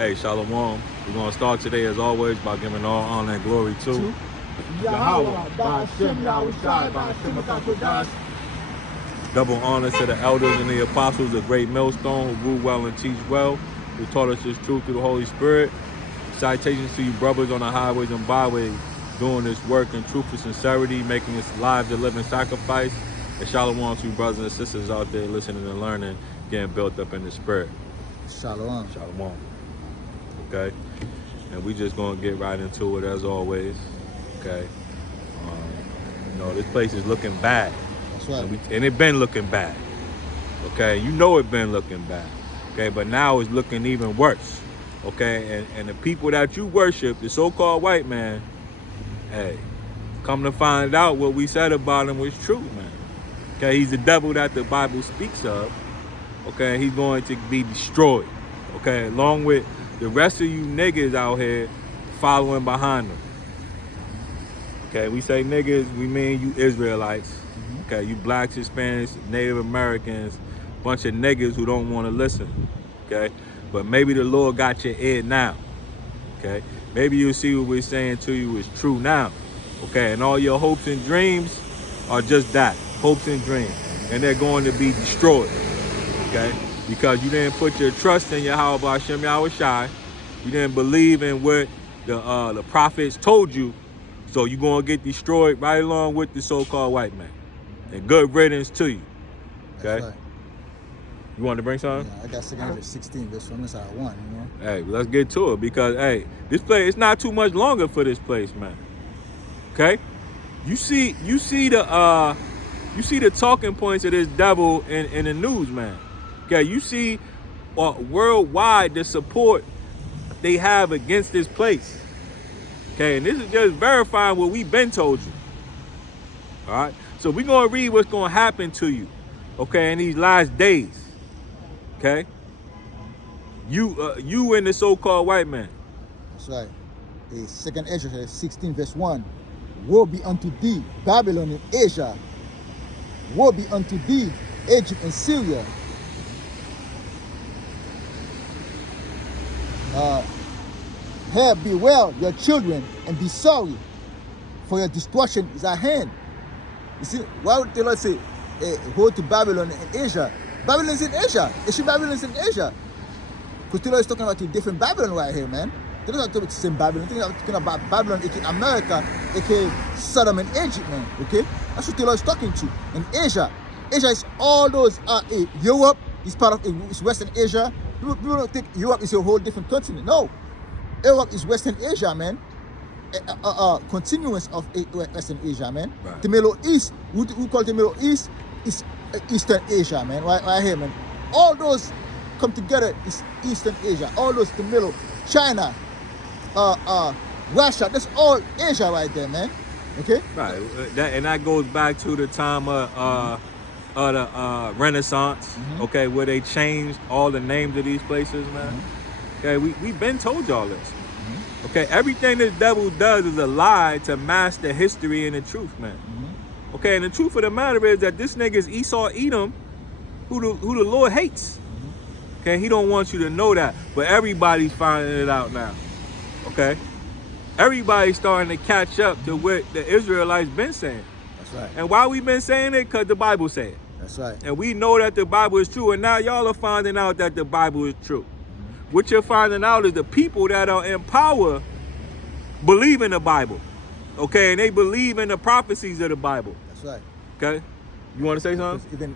Hey, Shalom. We're going to start today, as always, by giving all honor and glory to Yahweh, Ba'ashem Yahushai, Ba'ashem HaKadosh. double honor to the elders and the apostles, the great millstone who rule well and teach well, who taught us this truth through the Holy Spirit. Citations to you brothers on the highways and byways doing this work in truth and sincerity, making this lives a living sacrifice. And Shalom to you brothers and sisters out there listening and learning, getting built up in the spirit. Shalom. Shalom. Okay, and we just gonna get right into it as always. Okay, this place is looking bad. That's right. And it been looking bad. Okay, you know it been looking bad. Okay, but now it's looking even worse. Okay, and the people that you worship, the so-called white man, hey, come to find out what we said about him was true, man. Okay, he's the devil that the Bible speaks of. Okay, he's going to be destroyed. Okay, along with the rest of you niggas out here following behind them. Okay, we say niggas, we mean you Israelites. Okay, you blacks, Hispanics, Native Americans, bunch of niggas who don't want to listen. Okay, but maybe the Lord got your ear now. Okay, maybe you'll see what we're saying to you is true now. Okay, and all your hopes and dreams are just that, hopes and dreams, and they're going to be destroyed. Okay, because you didn't put your trust in Yahweh Ba'ashem Yahushai. You didn't believe in what the prophets told you, so you're going to get destroyed right along with the so-called white man. And good riddance to you. Okay? Right. You want to bring something? Yeah, I got 2 Corinthians 16, verse 1, that's how I want, you know? Hey, let's get to it because, hey, this place, it's not too much longer for this place, man. Okay? You see the talking points of this devil in the news, man. Okay, you see worldwide the support they have against this place. Okay, and this is just verifying what we've been told you. All right, so we're gonna read what's gonna happen to you, okay, in these last days. Okay, you and the so-called white man. That's right. A 2 Ezra 16, verse 1. Woe be unto thee, Babylon and Asia. Woe be unto thee, Egypt and Syria. Here beware your children and be sorry, for your destruction is at hand. You see, why would the Lord say, go to Babylon and Asia? Babylon is in Asia. Babylon is in Asia. Because the Lord is talking about a different Babylon right here, man. They're not talking about the same Babylon. They're talking about Babylon, aka America, aka Sodom and Egypt, man. Okay? That's what the Lord is talking to. In Asia. Asia is all those, Europe is part of it's Western Asia. People don't think Europe is a whole different continent. No. Europe is Western Asia, man. Continuance of Western Asia, man. Right. The Middle East, we call the Middle East, is Eastern Asia, man. Right here, man. All those come together is Eastern Asia. All those, the middle, China, Russia, that's all Asia right there, man. Okay? Right, that goes back to the time of the Renaissance, okay, where they changed all the names of these places, man. Okay, we've been told y'all this. Okay, everything this devil does is a lie to mask the history and the truth, man. Okay, and the truth of the matter is that this nigga is Esau Edom, who the Lord hates. Okay, he don't want you to know that, but everybody's finding it out now. Okay, everybody's starting to catch up to what the Israelites been saying. That's right. And why we been saying it? Because the Bible said it. That's right. And we know that the Bible is true, and now y'all are finding out that the Bible is true. What you're finding out is the people that are in power believe in the Bible, okay, and they believe in the prophecies of the Bible. That's right. Okay, you want to say something? Even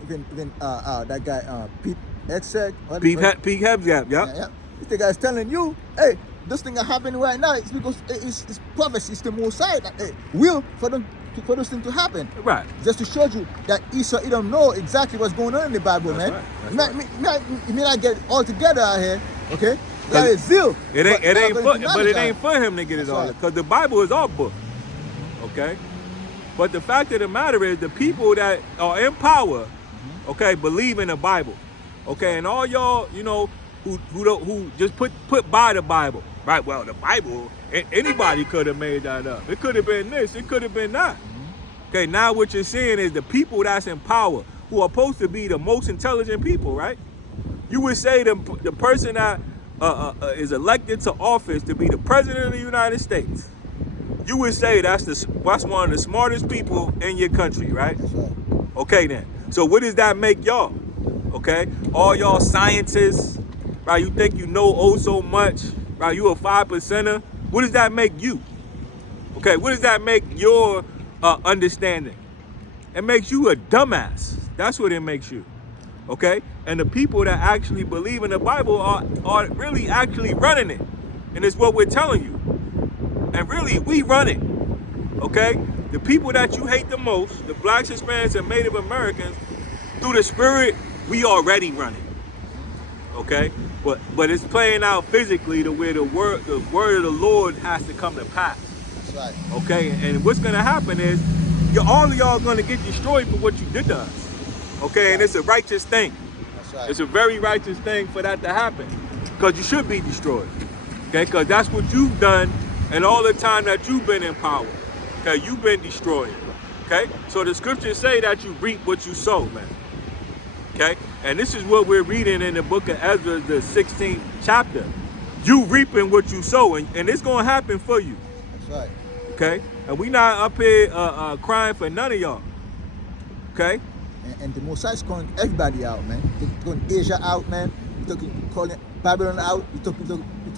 that guy Pete Hegseth. Pete Hegseth, yeah. This guy's telling you, hey, this thing that happening right now is because it's prophecy. It's the Most High that will for those things to happen. Right. Just to show you that Esau don't know exactly what's going on in the Bible, That's man. Right. You may not get it all together out here, okay? That is zeal. It ain't for him to get it all, right. because the Bible is our book. Okay. But the fact of the matter is, the people that are in power, okay, believe in the Bible. Okay, and all y'all, who just put by the Bible, right? Well, the Bible, anybody could have made that up. It could have been this, it could have been that. Okay, now what you're seeing is the people that's in power, who are supposed to be the most intelligent people, right? You would say the person that is elected to office to be the president of the United States, you would say that's one of the smartest people in your country, right? That's right. Okay then. So what does that make y'all? Okay? All y'all scientists, right? You think you know oh so much, right? You a 5%er. What does that make you? Okay, what does that make your understanding? It makes you a dumbass. That's what it makes you. Okay? And the people that actually believe in the Bible are really actually running it. And it's what we're telling you. And really, we run it. Okay? The people that you hate the most, the blacks, Hispanics, and Native Americans, through the spirit, we already run it. Okay? But it's playing out physically to where the word of the Lord has to come to pass. That's right. Okay? And what's gonna happen is all of y'all gonna get destroyed for what you did to us. Okay, and it's a righteous thing. That's right. It's a very righteous thing for that to happen. Because you should be destroyed. Okay, because that's what you've done and all the time that you've been in power. Okay, you've been destroyed. Okay? So the scriptures say that you reap what you sow, man. Okay? And this is what we're reading in the book of Ezra, the 16th chapter. You reaping what you sow, and it's gonna happen for you. That's right. Okay? And we not up here crying for none of y'all. Okay? And the Messiah is calling everybody out, man. He's calling Asia out, man. He's calling Babylon out. He's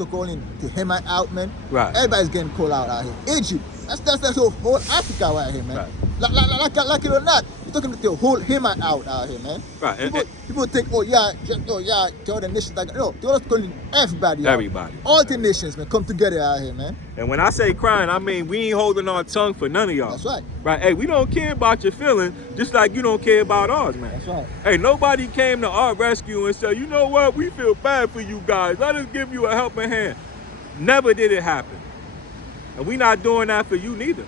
calling the Hemite out, man. Right. Everybody's getting called out here. Egypt. That's the whole Africa right here, man. Right. Like it or not, you're talking to the whole Hemite out here, man. Right. People think, the other nations like no, they're calling everybody out. Everybody. All the nations, man, come together out here, man. And when I say crying, I mean we ain't holding our tongue for none of y'all. That's right. Right? Hey, we don't care about your feelings, just like you don't care about ours, man. That's right. Hey, nobody came to our rescue and said, you know what, we feel bad for you guys. Let us give you a helping hand. Never did it happen. And we not doing that for you neither.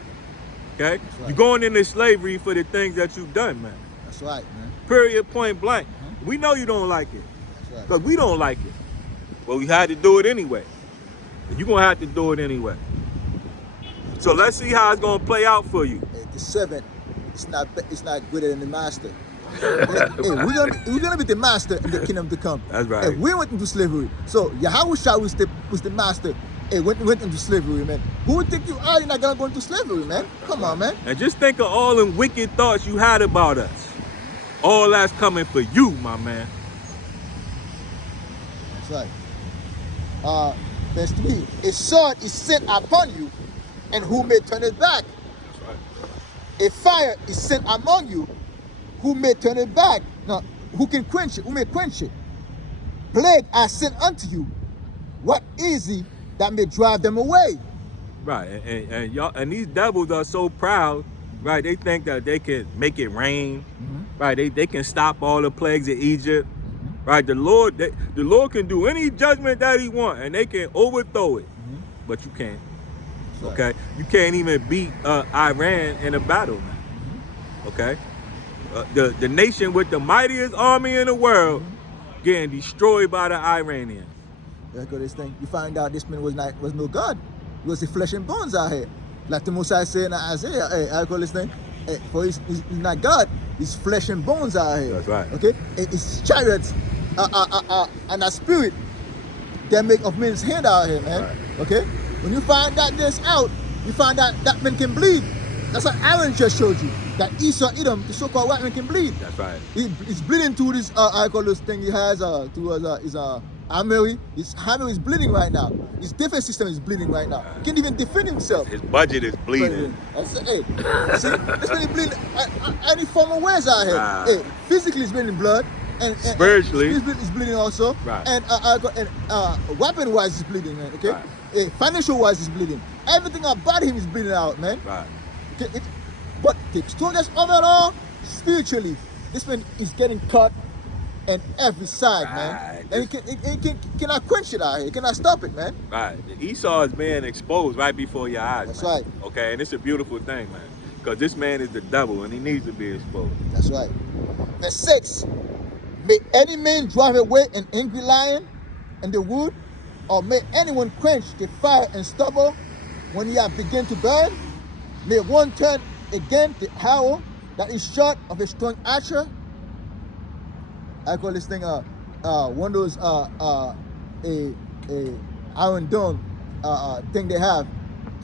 Okay? Right. You're going into slavery for the things that you've done, man. That's right, man. Period, point blank. We know you don't like it. That's right. Because we don't like it. But we had to do it anyway. You're going to have to do it anyway. So let's see how it's going to play out for you. The servant, it's not greater than the master. We're gonna be the master in the kingdom to come. That's right. Hey, we went into slavery. So Yahushua was the master. Hey, went into slavery, man. Who would think you are? You're not gonna go into slavery, man. Come on, man. And just think of all them wicked thoughts you had about us. All that's coming for you, my man. That's right. Verse 3. A sword is sent upon you, and who may turn it back? That's right. A fire is sent among you, who may turn it back? Now, who can quench it? Who may quench it? Plague are sent unto you. What is it that may drive them away? Right, and y'all, and these devils are so proud, right? They think that they can make it rain, right? They can stop all the plagues of Egypt, right? The Lord can do any judgment that He wants, and they can overthrow it, but you can't. Right. Okay, you can't even beat Iran in a battle, man. Okay, the nation with the mightiest army in the world getting destroyed by the Iranians. Let's go this thing. You find out this man was no God. He was the flesh and bones out here. Like the Messiah said in Isaiah, hey, I call this thing. Hey, for he's not God, he's flesh and bones out here. That's right. Okay? It's chariots and a spirit that make of men's hand out here, man. Right. Okay? When you find that this out, you find out that man can bleed. That's what Aaron just showed you. That Esau, Edom, the so-called white man can bleed. That's right. He's bleeding to this, I call this thing he has, to his armory. His armory is bleeding right now. His defense system is bleeding right now. He can't even defend himself. His budget is bleeding. I say, hey, see, this man is bleeding any form of ways out here. Right. Hey, physically he's bleeding blood. And Spiritually. he's bleeding also. Right. And weapon-wise he's bleeding, man, okay? Right. Hey, financial-wise he's bleeding. Everything about him is bleeding out, man. Right. Okay, but the strongest of it all, spiritually, this man is getting cut on every side, man. And he cannot quench it out here. He cannot stop it, man. Right. Esau is being exposed right before your eyes. That's man. right. Okay, and it's a beautiful thing, man. Because this man is the devil and he needs to be exposed. That's right. Verse 6. May any man drive away an angry lion in the wood, or may anyone quench the fire and stubble when he have begun to burn? May one turn again the arrow that is shot of a strong archer. I call this thing one of those Iron Dome thing they have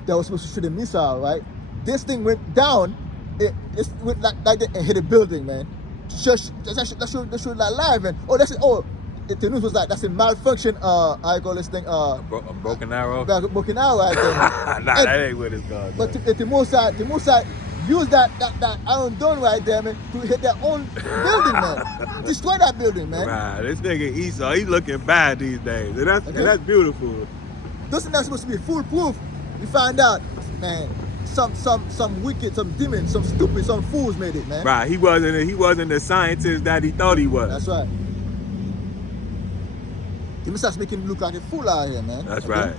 that was supposed to shoot a missile, right? This thing went down. It went like that and hit a building, man. Just that should like live, and the news was like that's a malfunction. I call this thing A broken arrow? broken arrow right there. Nah, that ain't what it's called. But the Mossad used that Iron Dome right there, man, to hit their own building, man. Destroy that building, man. Right, this nigga Esau, he's looking bad these days, and that's beautiful. Those are not supposed to be foolproof. You find out, man. Some wicked, some demons, some stupid, some fools made it, man. Right, he wasn't the scientist that he thought he was. That's right. He must have making him look like a fool out here, man. That's right.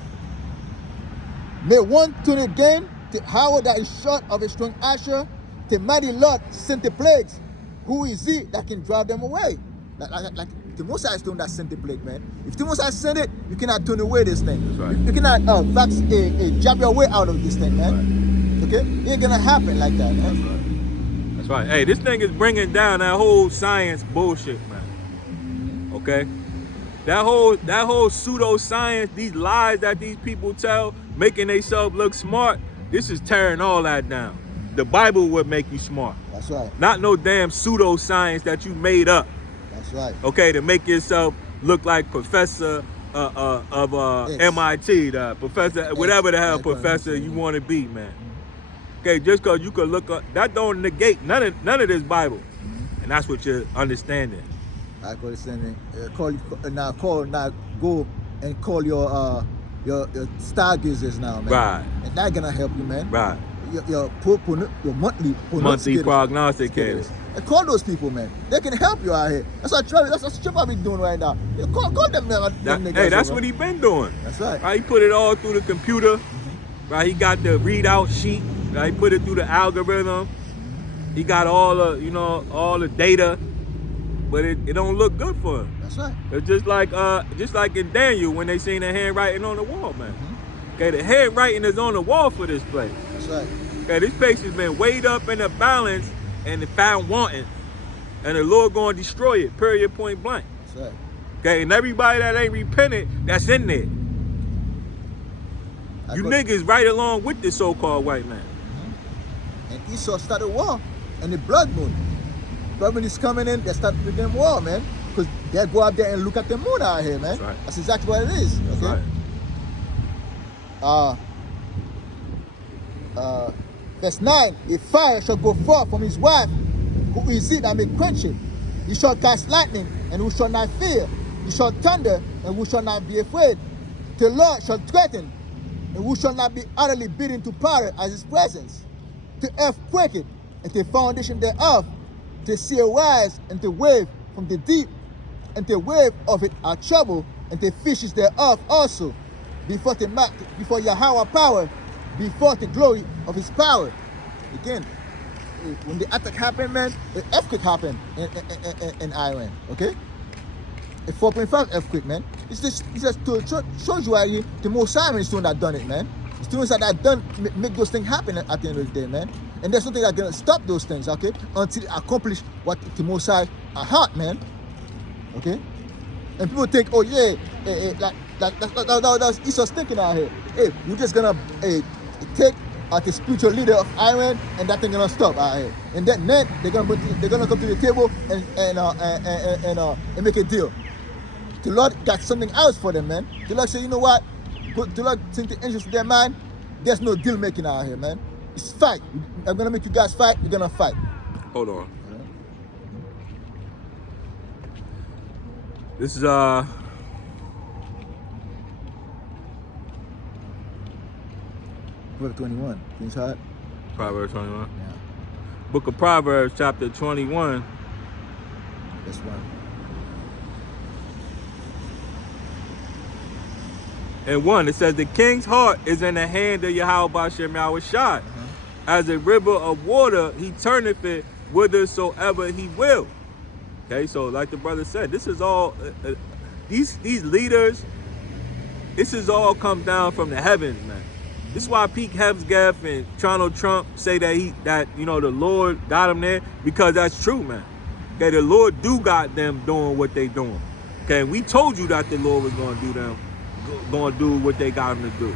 May one turn again to Howard that is short of a strong Asher, the mighty Lord sent the plagues. Who is he that can drive them away? Like the Most High is the one that sent the plague, man. If the Most High sent it, you cannot turn away this thing. That's right. You cannot jab your way out of this thing, man. Right. Okay? It ain't gonna happen like that, man. That's right. Hey, this thing is bringing down that whole science bullshit, man. Okay? That whole pseudoscience, these lies that these people tell, making themselves look smart, this is tearing all that down. The Bible would make you smart. That's right. Not no damn pseudoscience that you made up. That's right. Okay, to make yourself look like professor of MIT, the professor, whatever the hell professor you want to be, man. Okay, just because you could look up, that don't negate none of this Bible. And that's what you're understanding. I call it sending. Go and call your stargazers now, man. Right. And that's gonna help you, man. Right. Your monthly prognosticators. And call those people, man. They can help you out here. That's what Trip be doing right now. You call them, man. Hey, that's what he been doing. That's right. Right. He put it all through the computer. Right. He got the readout sheet. Right. He put it through the algorithm. He got all the data. But it don't look good for him. That's right. It's just like in Daniel when they seen the handwriting on the wall, man. Okay, the handwriting is on the wall for this place. That's right. Okay, this place has been weighed up in the balance and found wanting, and the Lord gonna destroy it. Period. Point blank. That's right. Okay, and everybody that ain't repented, that's in there. You niggas right along with this so-called white man. And Esau started war, and the blood moon. But when it's coming in, they start with them war, man. Because they go out there and look at the moon out here, man. That's right. That's exactly what it is. That's okay? right. Verse 9, a fire shall go forth from his wife, who is it that may quench it. He shall cast lightning, and who shall not fear. He shall thunder, and who shall not be afraid. The Lord shall threaten, and who shall not be utterly beaten to powder as his presence. The earth quaketh, and the foundation thereof. The sea arise, and the wave from the deep, and the wave of it are troubled, and the fishes thereof also. Before Yahweh power, before the glory of his power. Again, when the attack happened, man, the earthquake happened in Iran, okay? A 4.5 earthquake, man. It's just shows you right here, the Most High is the one that done it, man. It's the ones that done make those things happen at the end of the day, man. And there's nothing that's gonna stop those things, okay? Until they accomplish what the Most High at heart, man. Okay? And people think, oh yeah, that's Esau's thinking out here. Hey, we're just gonna take the spiritual leader of Iran, and that thing gonna stop out here. And then they're gonna come to the table and make a deal. The Lord got something else for them, man. The Lord said, you know what? The Lord sent the angels to their mind. There's no deal making out here, man. It's fight. I'm gonna make you guys fight. You're gonna fight. Hold on. This is Proverbs 21. Can you try it? Proverbs 21. Yeah. Book of Proverbs, chapter 21. That's one. And 1, it says, the king's heart is in the hand of Yahweh B'Shem Yahushai. As a river of water, he turneth it whithersoever he will. Okay, so like the brother said, this is all, these leaders, this is all come down from the heavens, man. This is why Pete Hegseth and Donald Trump say that the Lord got them there, because that's true, man. Okay, the Lord do got them doing what they doing. Okay, we told you that the Lord was going to do them going to do what they got them to do.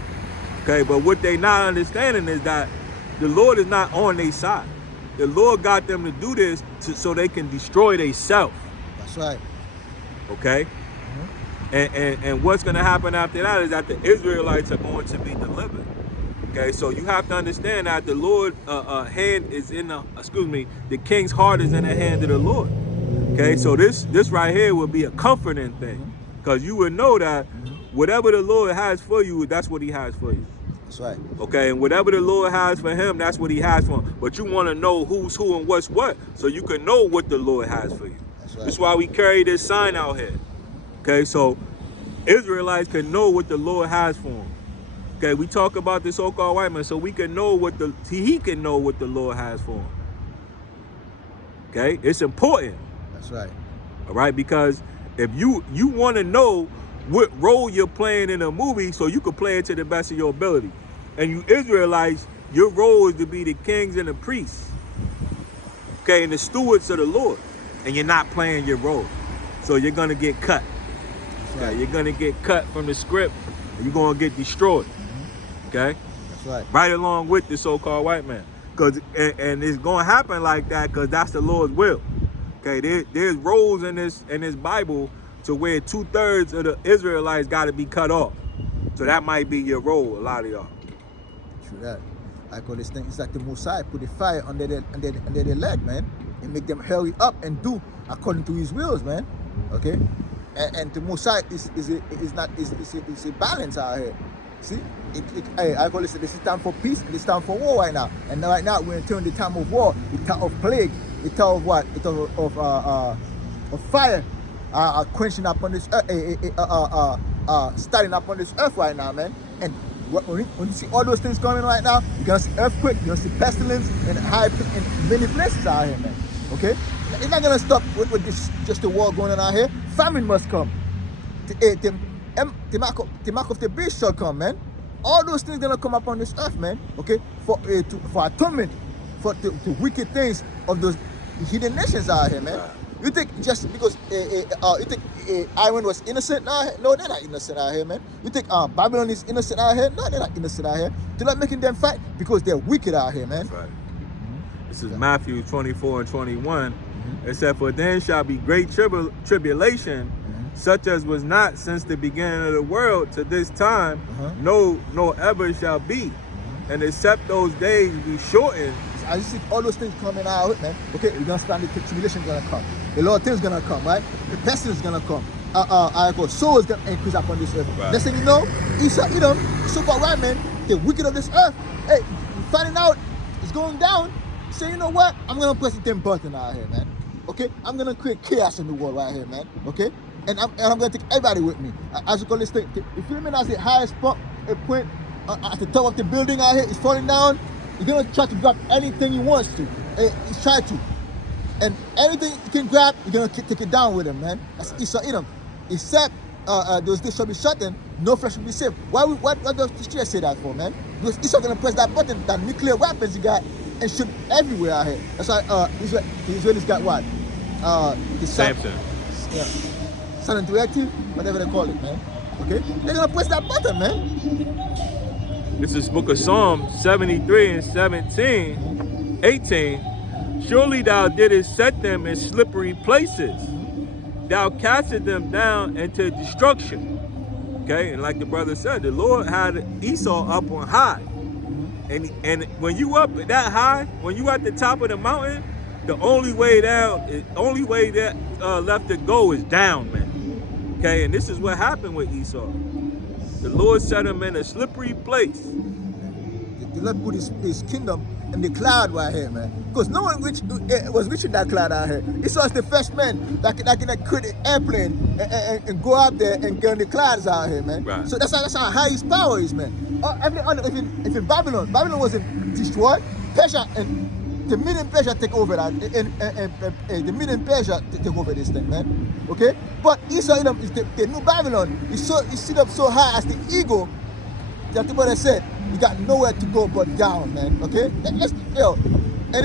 Okay, but what they not understanding is that the Lord is not on their side. The Lord got them to do this so they can destroy themselves. That's right. Okay? And what's going to happen after that is that the Israelites are going to be delivered. Okay, so you have to understand that the Lord hand is in the king's heart is in the hand of the Lord. Okay, so this right here will be a comforting thing, because you would know that whatever the Lord has for you, that's what he has for you. That's right. Okay, and whatever the Lord has for him, that's what he has for him. But you want to know who's who and what's what, so you can know what the Lord has for you. That's right. That's why we carry this sign out here. Okay, so Israelites can know what the Lord has for them. Okay, we talk about the so-called white man, so we can know he can know what the Lord has for him. Okay, it's important. That's right. All right, because if you want to know what role you're playing in a movie, so you can play it to the best of your ability. And you Israelites, your role is to be the kings and the priests. Okay, and the stewards of the Lord. And you're not playing your role. So you're gonna get cut. That's right. Okay, you're gonna get cut from the script, and you're gonna get destroyed. Okay? That's right. Right along with the so-called white man. And it's gonna happen like that because that's the Lord's will. Okay, there's roles in this Bible to where 2/3 of the Israelites got to be cut off. So that might be your role, a lot of y'all. True that. I call this thing, it's like the Messiah put the fire under their leg, man, and make them hurry up and do according to his wills, man. Okay, and the Messiah is a balance out here. See, I call this is time for peace and it's time for war right now. And right now we're entering the time of war, the time of plague, the time of what? The time of fire, quenching up on this starting up on this earth right now, man. And when you see all those things coming right now, you're gonna see earthquake, you're gonna see pestilence in many places out here, man. Okay, it's not gonna stop with this just the war going on out here. Famine must come. The mark of the beast shall come, man. All those things gonna come up on this earth, man. Okay, for atonement for the wicked things of those hidden nations out here, man. You think just because you think Iran was innocent? No, they're not innocent out here, man. You think Babylon is innocent out here? No, they're not innocent out here. They're not making them fight because they're wicked out here, man. That's right. This is Matthew 24 and 21. It said, "For then shall be great tribulation, such as was not since the beginning of the world to this time, no ever shall be. And except those days be shortened." As you see all those things coming out, man. Okay, we're gonna start the tribulation gonna come. A lot of things gonna come, right? The pestilence is gonna come. Soul is gonna increase upon this earth. Right. Next thing you know, Esau, Edom, so-called right man, the wicked of this earth. Hey, finding out it's going down. Say, you know what? I'm gonna press the damn button out here, man. Okay, I'm gonna create chaos in the world right here, man. Okay, and I'm gonna take everybody with me. As you call this thing, the Philippines has the highest point at the top of the building out here. It's falling down. He's gonna try to grab anything he wants to. He's trying to. And anything he can grab, you're gonna take it down with him, man. That's Esau Edom. Except those days shall be shortened, no flesh will be saved. What does the scripture say that for, man? Because Esau gonna press that button, that nuclear weapons he got, and shoot everywhere out here. That's why the Israelis got what? The Samson. Yeah. Silent reactive, whatever they call it, man. Okay? They're gonna press that button, man. This is book of Psalm 73 and 17, 18. "Surely thou didst set them in slippery places. Thou castest them down into destruction." Okay, and like the brother said, the Lord had Esau up on high. And when you up that high, when you at the top of the mountain, the only way that left to go is down, man. Okay, and this is what happened with Esau. The Lord set him in a slippery place. The Lord put his kingdom in the cloud right here, man. Because no one was reaching that cloud out here. Esau is the first man that can create an airplane and go out there and get on the clouds out here, man. Right. So that's how high his power is, man. If in Babylon wasn't destroyed, Persia and the Median Persia take over that, and the Median Persia take over this thing, man. Okay, but Esau is the new Babylon. He's sit up so high as the eagle that the brother said, you got nowhere to go but down, man. Okay, and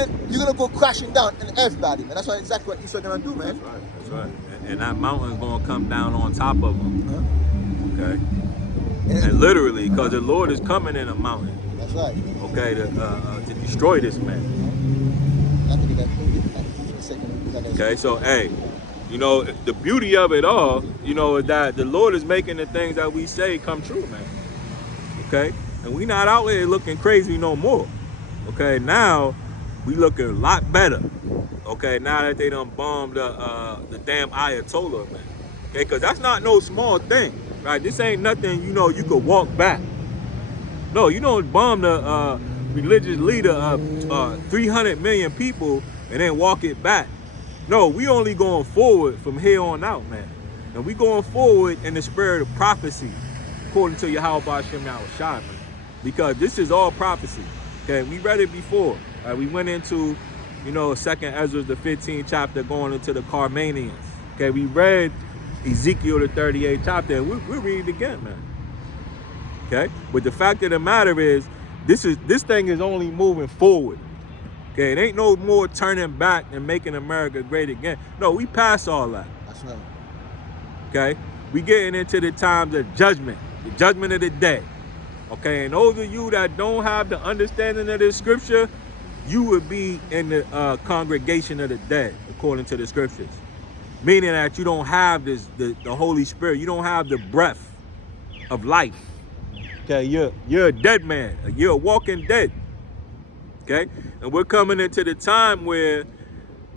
then you're gonna go crashing down and everybody, man. That's exactly what Esau gonna do, man. That's right. And that mountain's gonna come down on top of them. Okay. And literally, because the Lord is coming in a mountain, That's right. okay, to destroy this man. I think that second. Okay, so hey, you know, the beauty of it all, you know, is that the Lord is making the things that we say come true, man. Okay, and we not out here looking crazy no more. Okay, now we looking a lot better. Okay, now that they done bombed the damn Ayatollah, man. Okay, because that's not no small thing, right? This ain't nothing, you know, you could walk back. No, you don't bomb the religious leader of 300 million people and then walk it back. No, we only going forward from here on out, man. And we going forward in the spirit of prophecy, according to Yahweh Shem Yahushua, man. Because this is all prophecy. Okay, we read it before. We went into, you know, 2nd Ezra, the 15th chapter, going into the Carmanians. Okay, we read Ezekiel, the 38th chapter, and we'll read it again, man. Okay, but the fact of the matter is, this thing is only moving forward. Okay, it ain't no more turning back and making America great again. No, we passed all that. That's right. Okay, we getting into the times of judgment, the judgment of the day. Okay, and those of you that don't have the understanding of this scripture, you would be in the congregation of the dead, according to the scriptures. Meaning that you don't have the Holy Spirit, you don't have the breath of life. Okay, you're a dead man, you're a walking dead. Okay, and we're coming into the time where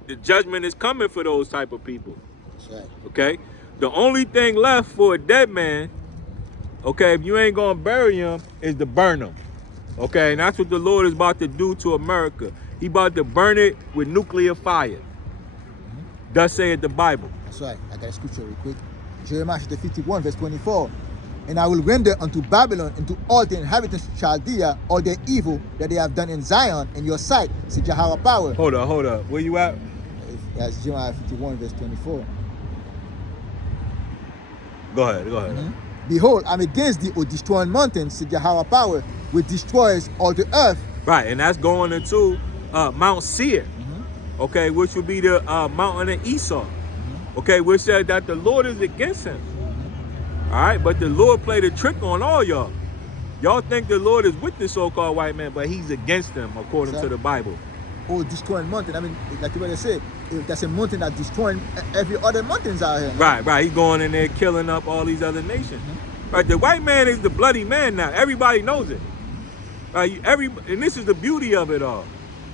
the judgment is coming for those type of people. That's right. Okay, the only thing left for a dead man, okay, if you ain't gonna bury him, is to burn him. Okay, and that's what the Lord is about to do to America. He about to burn it with nuclear fire. Thus saith the Bible. That's right. I got a scripture real quick. Jeremiah chapter 51, verse 24. And I will render unto Babylon and to all the inhabitants of Chaldea all their evil that they have done in Zion in your sight, said Jehovah power. Hold up. Where you at? That's Jeremiah 51, verse 24. Go ahead. Behold, I'm against thee, O destroying mountains, said Jehovah power, which destroys all the earth. Right, and that's going into Mount Seir. Okay, which would be the mountain of Esau. Okay, which said that the Lord is against him. All right, but the Lord played a trick on all y'all. Y'all think the Lord is with the so-called white man, but he's against them, according to the Bible. Oh, destroying mountain. I mean, like the way they say, that's a mountain that's destroying every other mountains out here. Right. He's going in there killing up all these other nations. Right, the white man is the bloody man now. Everybody knows it. Right, and this is the beauty of it all.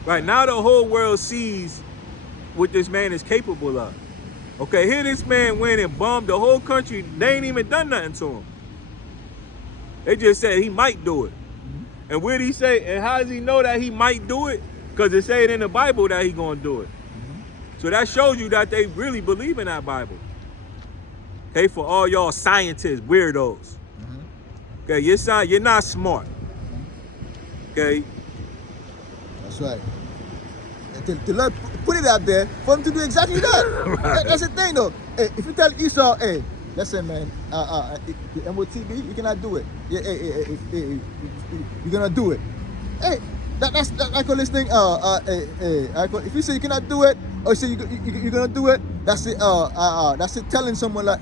Right, now the whole world sees what this man is capable of. Okay, here this man went and bombed the whole country. They ain't even done nothing to him. They just said he might do it. And where did he say, and how does he know that he might do it? Because it say it in the Bible that he gonna do it. So that shows you that they really believe in that Bible. Okay, for all y'all scientists, weirdos. Okay, you're not smart. Okay? That's right. The Lord put it out there for him to do exactly that. Right. That's the thing though. Hey, if you tell Esau, hey, listen man, the MOTB, you cannot do it. You're gonna do it. Hey, that's I call this thing, if you say you cannot do it, or you say you're gonna do it, that's it telling someone like,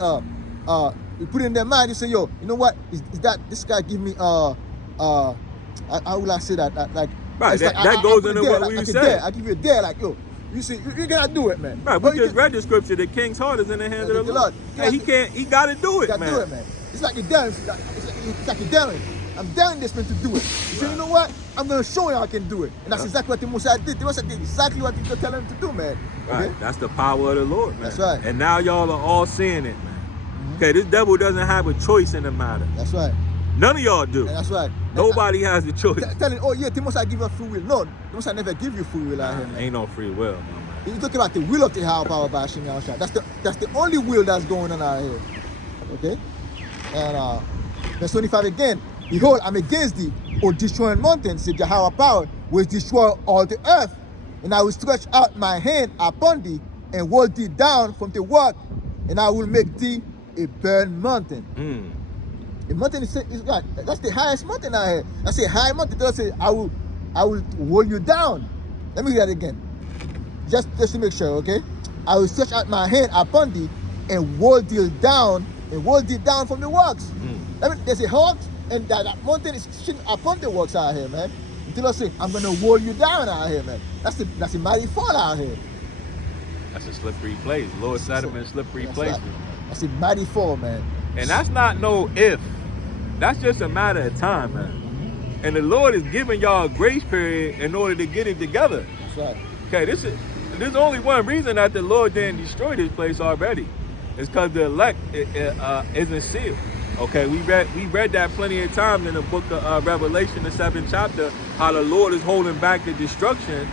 you put it in their mind, you say, yo, you know what, is that, this guy give me, how will I say that, like, right, that goes into what we said. I give you a dare, like, yo, you see, you gotta do it, man. Right, we just read the scripture, the king's heart is in the hands of the Lord. Hey, he gotta do it, man. Do it, man. It's like you're daring, it's like you're daring. I'm daring this man to do it. So you know what? I'm gonna show you I can do it. And that's exactly what the Mosai did. The Mosai did exactly what they're telling him to do, man. Right, okay? That's the power of the Lord, man. That's right. And now y'all are all seeing it, man. Okay, this devil doesn't have a choice in the matter. That's right. None of y'all do. And that's right. Nobody has a choice. Telling, oh yeah, the Mosai give you free will. No, the Mosai never give you free will out here, man. Ain't no free will, man. You're talking about the will of the higher power by Hashem Yahushua. That's the only will that's going on out here. Okay? And verse 25 again. Behold, I'm against thee, O destroying mountains, said Yahweh power, which destroy all the earth. And I will stretch out my hand upon thee, and hold thee down from the work, and I will make thee a burned mountain. A mountain is God. That's the highest mountain out here. That's a high mountain. It does say, I will hold you down. Let me read that again. Just to make sure, okay? I will stretch out my hand upon thee, and hold thee down from the works. I mean, there's a halt, and that mountain is sitting upon the works out here, man. Until I say, I'm gonna wall you down out here, man. That's a mighty fall out here. That's a slippery place. Lord set him in slippery places. Right. That's a mighty fall, man. And that's not no if. That's just a matter of time, man. And the Lord is giving y'all a grace period in order to get it together. That's right. Okay, there's only one reason that the Lord didn't destroy this place already. It's because the elect isn't sealed. Okay, we read that plenty of times in the book of Revelation, the 7th chapter, how the Lord is holding back the destruction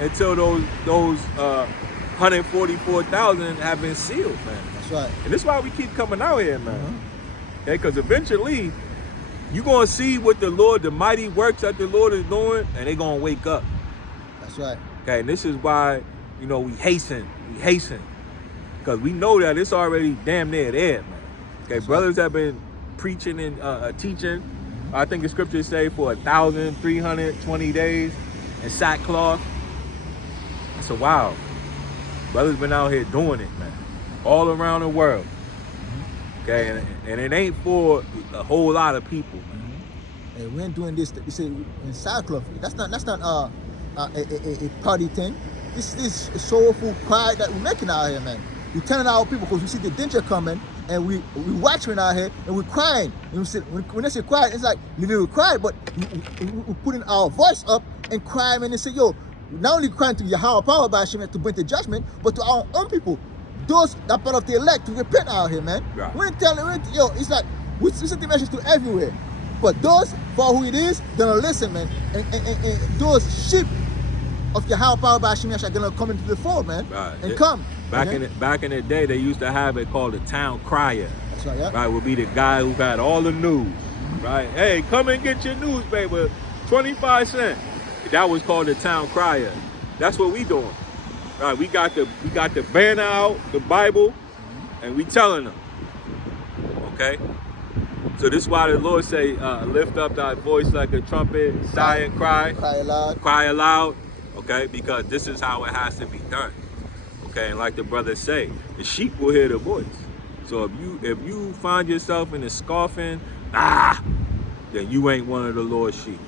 until those 144,000 have been sealed, man. That's right. And this is why we keep coming out here, man. Okay, because eventually you're gonna see what the mighty works that the Lord is doing, and they're gonna wake up. That's right. Okay, and this is why, we hasten, because we know that it's already damn near there, man. Okay, That's brothers have been preaching and teaching. I think the scriptures say for 1,320 days in sackcloth. That's a wow. Brothers been out here doing it, man, all around the world. Okay, and it ain't for a whole lot of people, man. And we ain't doing this. You say in sackcloth. That's not a party thing. This is a soulful cry that we're making out here, man. We're telling our people because we see the danger coming, and we watching out here, and we're crying. And we say, when I say crying, it's like we didn't cry, but we're putting our voice up and crying, and they say, yo, not only crying to Yahweh power by Hashem to bring the judgment, but to our own people, those that part of the elect, to repent out here, man. Right. We ain't telling, it's like we send the message to everywhere, but those for who it is, gonna listen, man, and those sheep of Yahweh power by Hashem are gonna come into the fold, man, Right. and come. Back in the day, they used to have it called the town crier. That's right, yeah. Right, would be the guy who got all the news. Right, hey, come and get your newspaper, 25 cents. That was called the town crier. That's what we doing. Right, we got the banner out, the Bible, and we telling them. Okay, so this is why the Lord say, lift up thy voice like a trumpet, sigh and cry. Cry aloud. Okay, because this is how it has to be done. Okay, and like the brothers say, the sheep will hear the voice. So if you find yourself in the scoffing, then you ain't one of the Lord's sheep.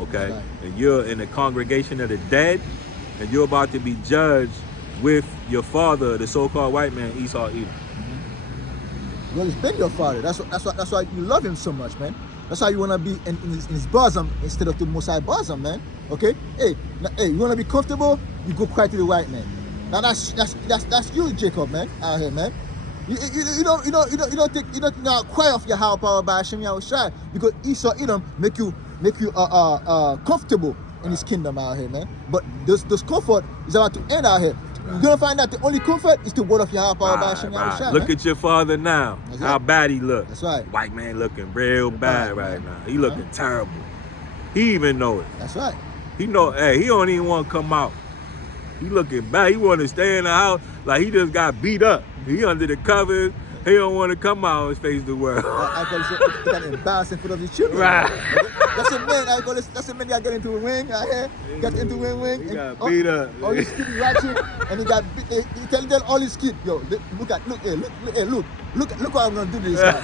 Okay, right. And you're in the congregation of the dead, and you're about to be judged with your father, the so-called white man, Esau Edom. Well, it's been your father. That's why you love him so much, man. That's why you wanna be in his bosom instead of the Most High bosom, man. Okay? Hey, you wanna be comfortable? You go cry to the white man. Now that's you, Jacob, man, out here, man. You don't cry off your high power by Hashem Yahushua because Esau Edom make you comfortable in his kingdom out here, man. But this comfort is about to end out here. You're gonna find out the only comfort is the word of your high power by Hashem Yahushua. Look at your father now. That's how right. bad he look. That's right. White man looking real bad right now. He looking terrible. He even know it. That's right. He know. Hey, he don't even want to come out. He looking bad. He want to stay in the house like he just got beat up. He under the covers. He don't want to come out and face the world. I call it he got embarrassed in front of his children. Right. That's a man. I call it. That's a man that got into a ring out here. Got into a ring. He and got beat up. All his kid ratchet, and he got. He tell all his kid, yo, look, look what I'm gonna do to this guy.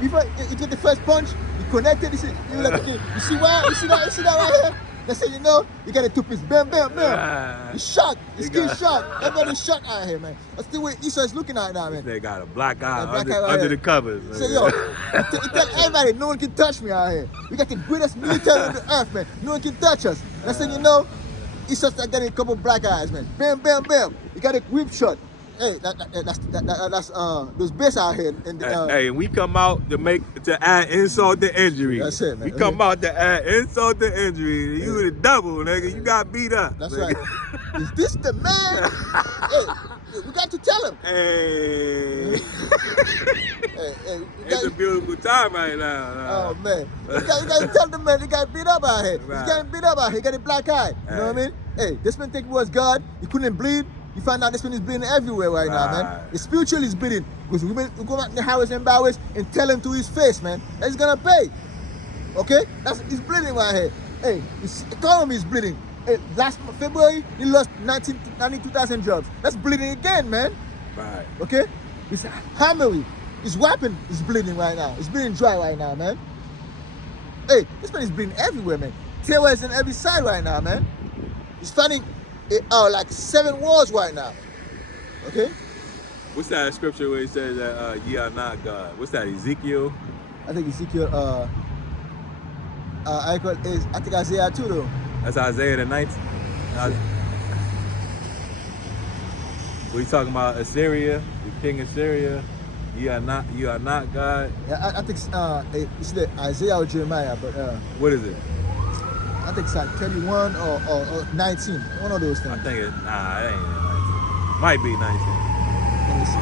Before he get the first punch, he connected. He said, you like, okay, you see that right here? That's how you know you got a two-piece. Bam, bam, bam. He's shocked. His skin's shocked. Everybody's shocked out here, man. That's the way Esau is looking at it now, man. They got a black eye right under the covers. Say, yo, he tell everybody, no one can touch me out here. We got the greatest military on the earth, man. No one can touch us. That's how you know Esau's got a couple black eyes, man. Bam, bam, bam. He got a whip shot. Hey, that's those bears out here. And hey, we come out to add insult to injury. That's it, man. We come out to add insult to injury. You the double, nigga. You got beat up. That's nigga. right. Is this the man? Hey, we got to tell him. Hey. Hey, It's a beautiful time right now. Oh man, you got to tell the man he got beat up out here. Right. He's getting beat up out here. He got a black eye. You know what I mean? Hey, this man think he was God. He couldn't bleed. You find out this man is bleeding everywhere right now, man. The spiritual is bleeding because we go back in the highways and byways and tell him to his face, man, that he's gonna pay. Okay, he's bleeding right here. Hey, his economy is bleeding. Hey, last February he lost 92,000 jobs. That's bleeding again, man. Right. Okay, it's hammery. His weapon is bleeding right now. It's bleeding dry right now, man. Hey, this man is bleeding everywhere, man. Terrorists on every side right now, man. He's fighting like 7 wars right now. Okay? What's that scripture where it says that ye are not God? What's that, Ezekiel? I think Ezekiel, I think Isaiah too, though. That's Isaiah the 19th. We talking about Assyria, the king of Syria. You are not God. Yeah, I think it's the Isaiah or Jeremiah, but What is it? I think it's like 31 or 19. One of those things. I think it ain't 19. Might be 19. Let me see.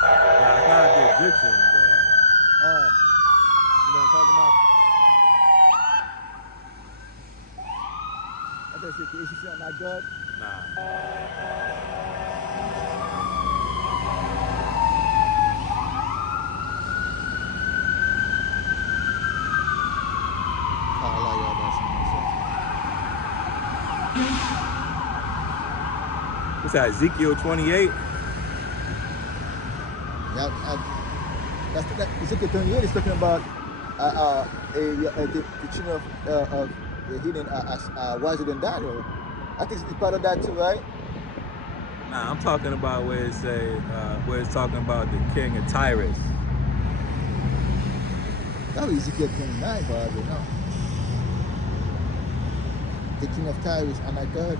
Nah, it's not the Egyptians. You know what I'm talking about? I think it's something like God. Nah. I like y'all about What's that, Ezekiel 28? That's Ezekiel 28 is talking about the children of the hidden wiser than Daniel. I think it's part of that too, right? Nah, I'm talking about where it say where it's talking about the king of Tyrus. That was Ezekiel 29, but I don't know. The king of Tyrus, and my God.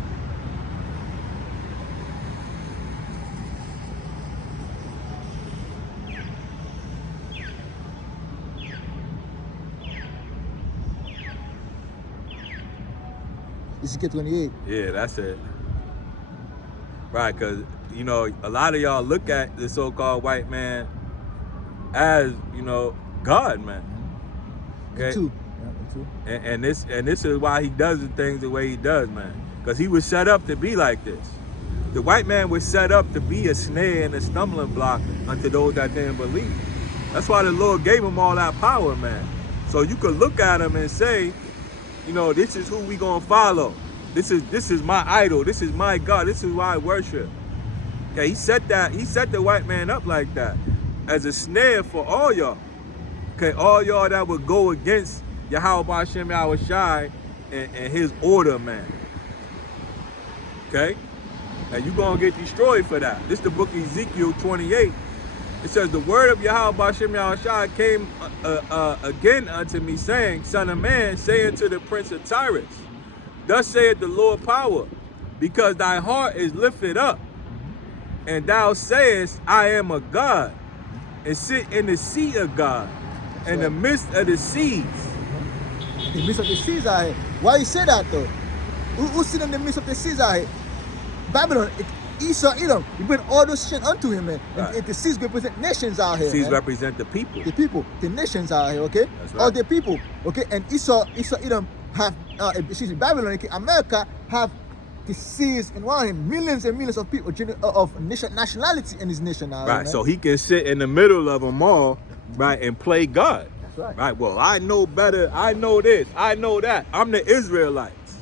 Ezekiel 28. Yeah, that's it. Right, because, you know, a lot of y'all look at the so-called white man as, you know, God, man. Me too. Yeah, me too. And this is why he does the things the way he does, man. Because he was set up to be like this. The white man was set up to be a snare and a stumbling block unto those that didn't believe. That's why the Lord gave him all that power, man. So you could look at him and say, you know, this is who we gonna follow. This is my idol. This is my God. This is why I worship. Okay, he set the white man up like that as a snare for all y'all. Okay, all y'all that would go against Yahweh Hashem Yahushai and his order, man. Okay? And you gonna get destroyed for that. This is the book of Ezekiel 28. It says, the word of Yahweh Hashem Yahushai came again unto me, saying, Son of man, say unto the prince of Tyrus, thus saith the Lord power, because thy heart is lifted up, and thou sayest, I am a God, and sit in the seat of God, in the midst of the seas. In the midst of the seas out here. Why you say that though? Who sit in the midst of the seas out here? Babylon, Esau, Edom, you bring all those shit unto him, man. Right. And the seas represent nations out here. Seas man. represent the people. The people, the nations out here, okay? That's right. All the people, okay? And Esau, Edom have, Babylon, okay? America have the seas and around him, millions and millions of people, of nationality in his nation out here, Right, man. so he can sit in the middle of them all, right, and play God. That's right. Right, well, I know better, I know this, I know that. I'm the Israelites.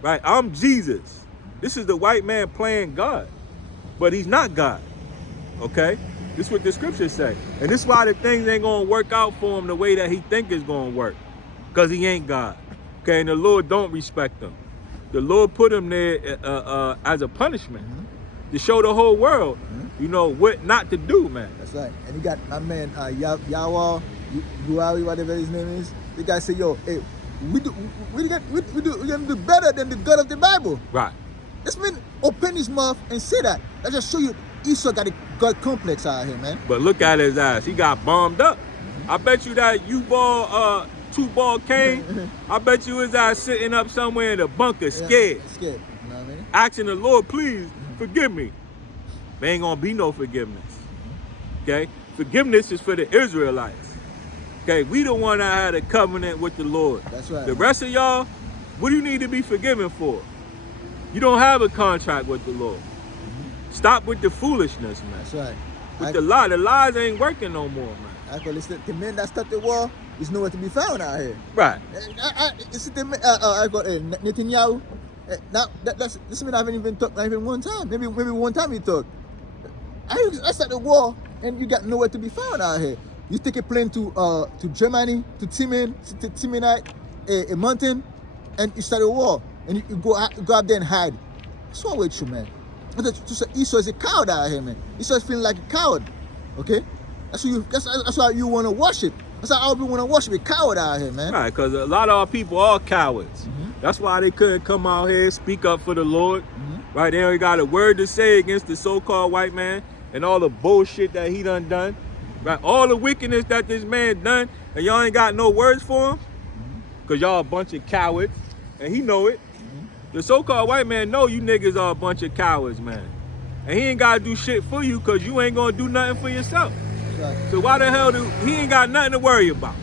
Right, I'm Jesus. This is the white man playing God, but he's not God, okay? This is what the scriptures say. And this is why the things ain't gonna work out for him the way that he think it's gonna work, because he ain't God, okay? And the Lord don't respect him. The Lord put him there as a punishment to show the whole world, you know, what not to do, man. That's right. And you got my man, Yahweh, Buhari, whatever his name is. The guy say, yo, hey, we're gonna do better than the God of the Bible. Right. This man open his mouth and say that. That just show you Esau got a God complex out here, man. But look at his eyes. He got bombed up. I bet you that U-ball, two-ball came. I bet you his ass sitting up somewhere in a bunker, scared. Yeah, scared. You know what I mean? Asking the Lord, please forgive me. There ain't gonna be no forgiveness. Okay? Forgiveness is for the Israelites. Okay, we the one that had a covenant with the Lord. That's right. The rest of y'all, what do you need to be forgiven for? You don't have a contract with the Lord. Stop with the foolishness, man. That's right. With the lie. The lies ain't working no more, man. The men that started the war is nowhere to be found out here. Right. You see the Netanyahu. This man haven't even talked not even one time. Maybe one time he talked. I started the war and you got nowhere to be found out here. You take a plane to Germany, to Timonite, a mountain, and you start a war. And you go up there and hide. What's wrong with you, man? Esau is a coward out here, man. Esau is feeling like a coward. Okay? That's why you want to worship. That's how we want to worship a coward out here, man. Right, because a lot of our people are cowards. That's why they couldn't come out here, speak up for the Lord. Right? They only got a word to say against the so-called white man and all the bullshit that he done. Right? All the wickedness that this man done, and y'all ain't got no words for him? Because y'all a bunch of cowards, and he know it. The so-called white man know you niggas are a bunch of cowards, man. And he ain't got to do shit for you because you ain't going to do nothing for yourself. Right. So why the hell he ain't got nothing to worry about?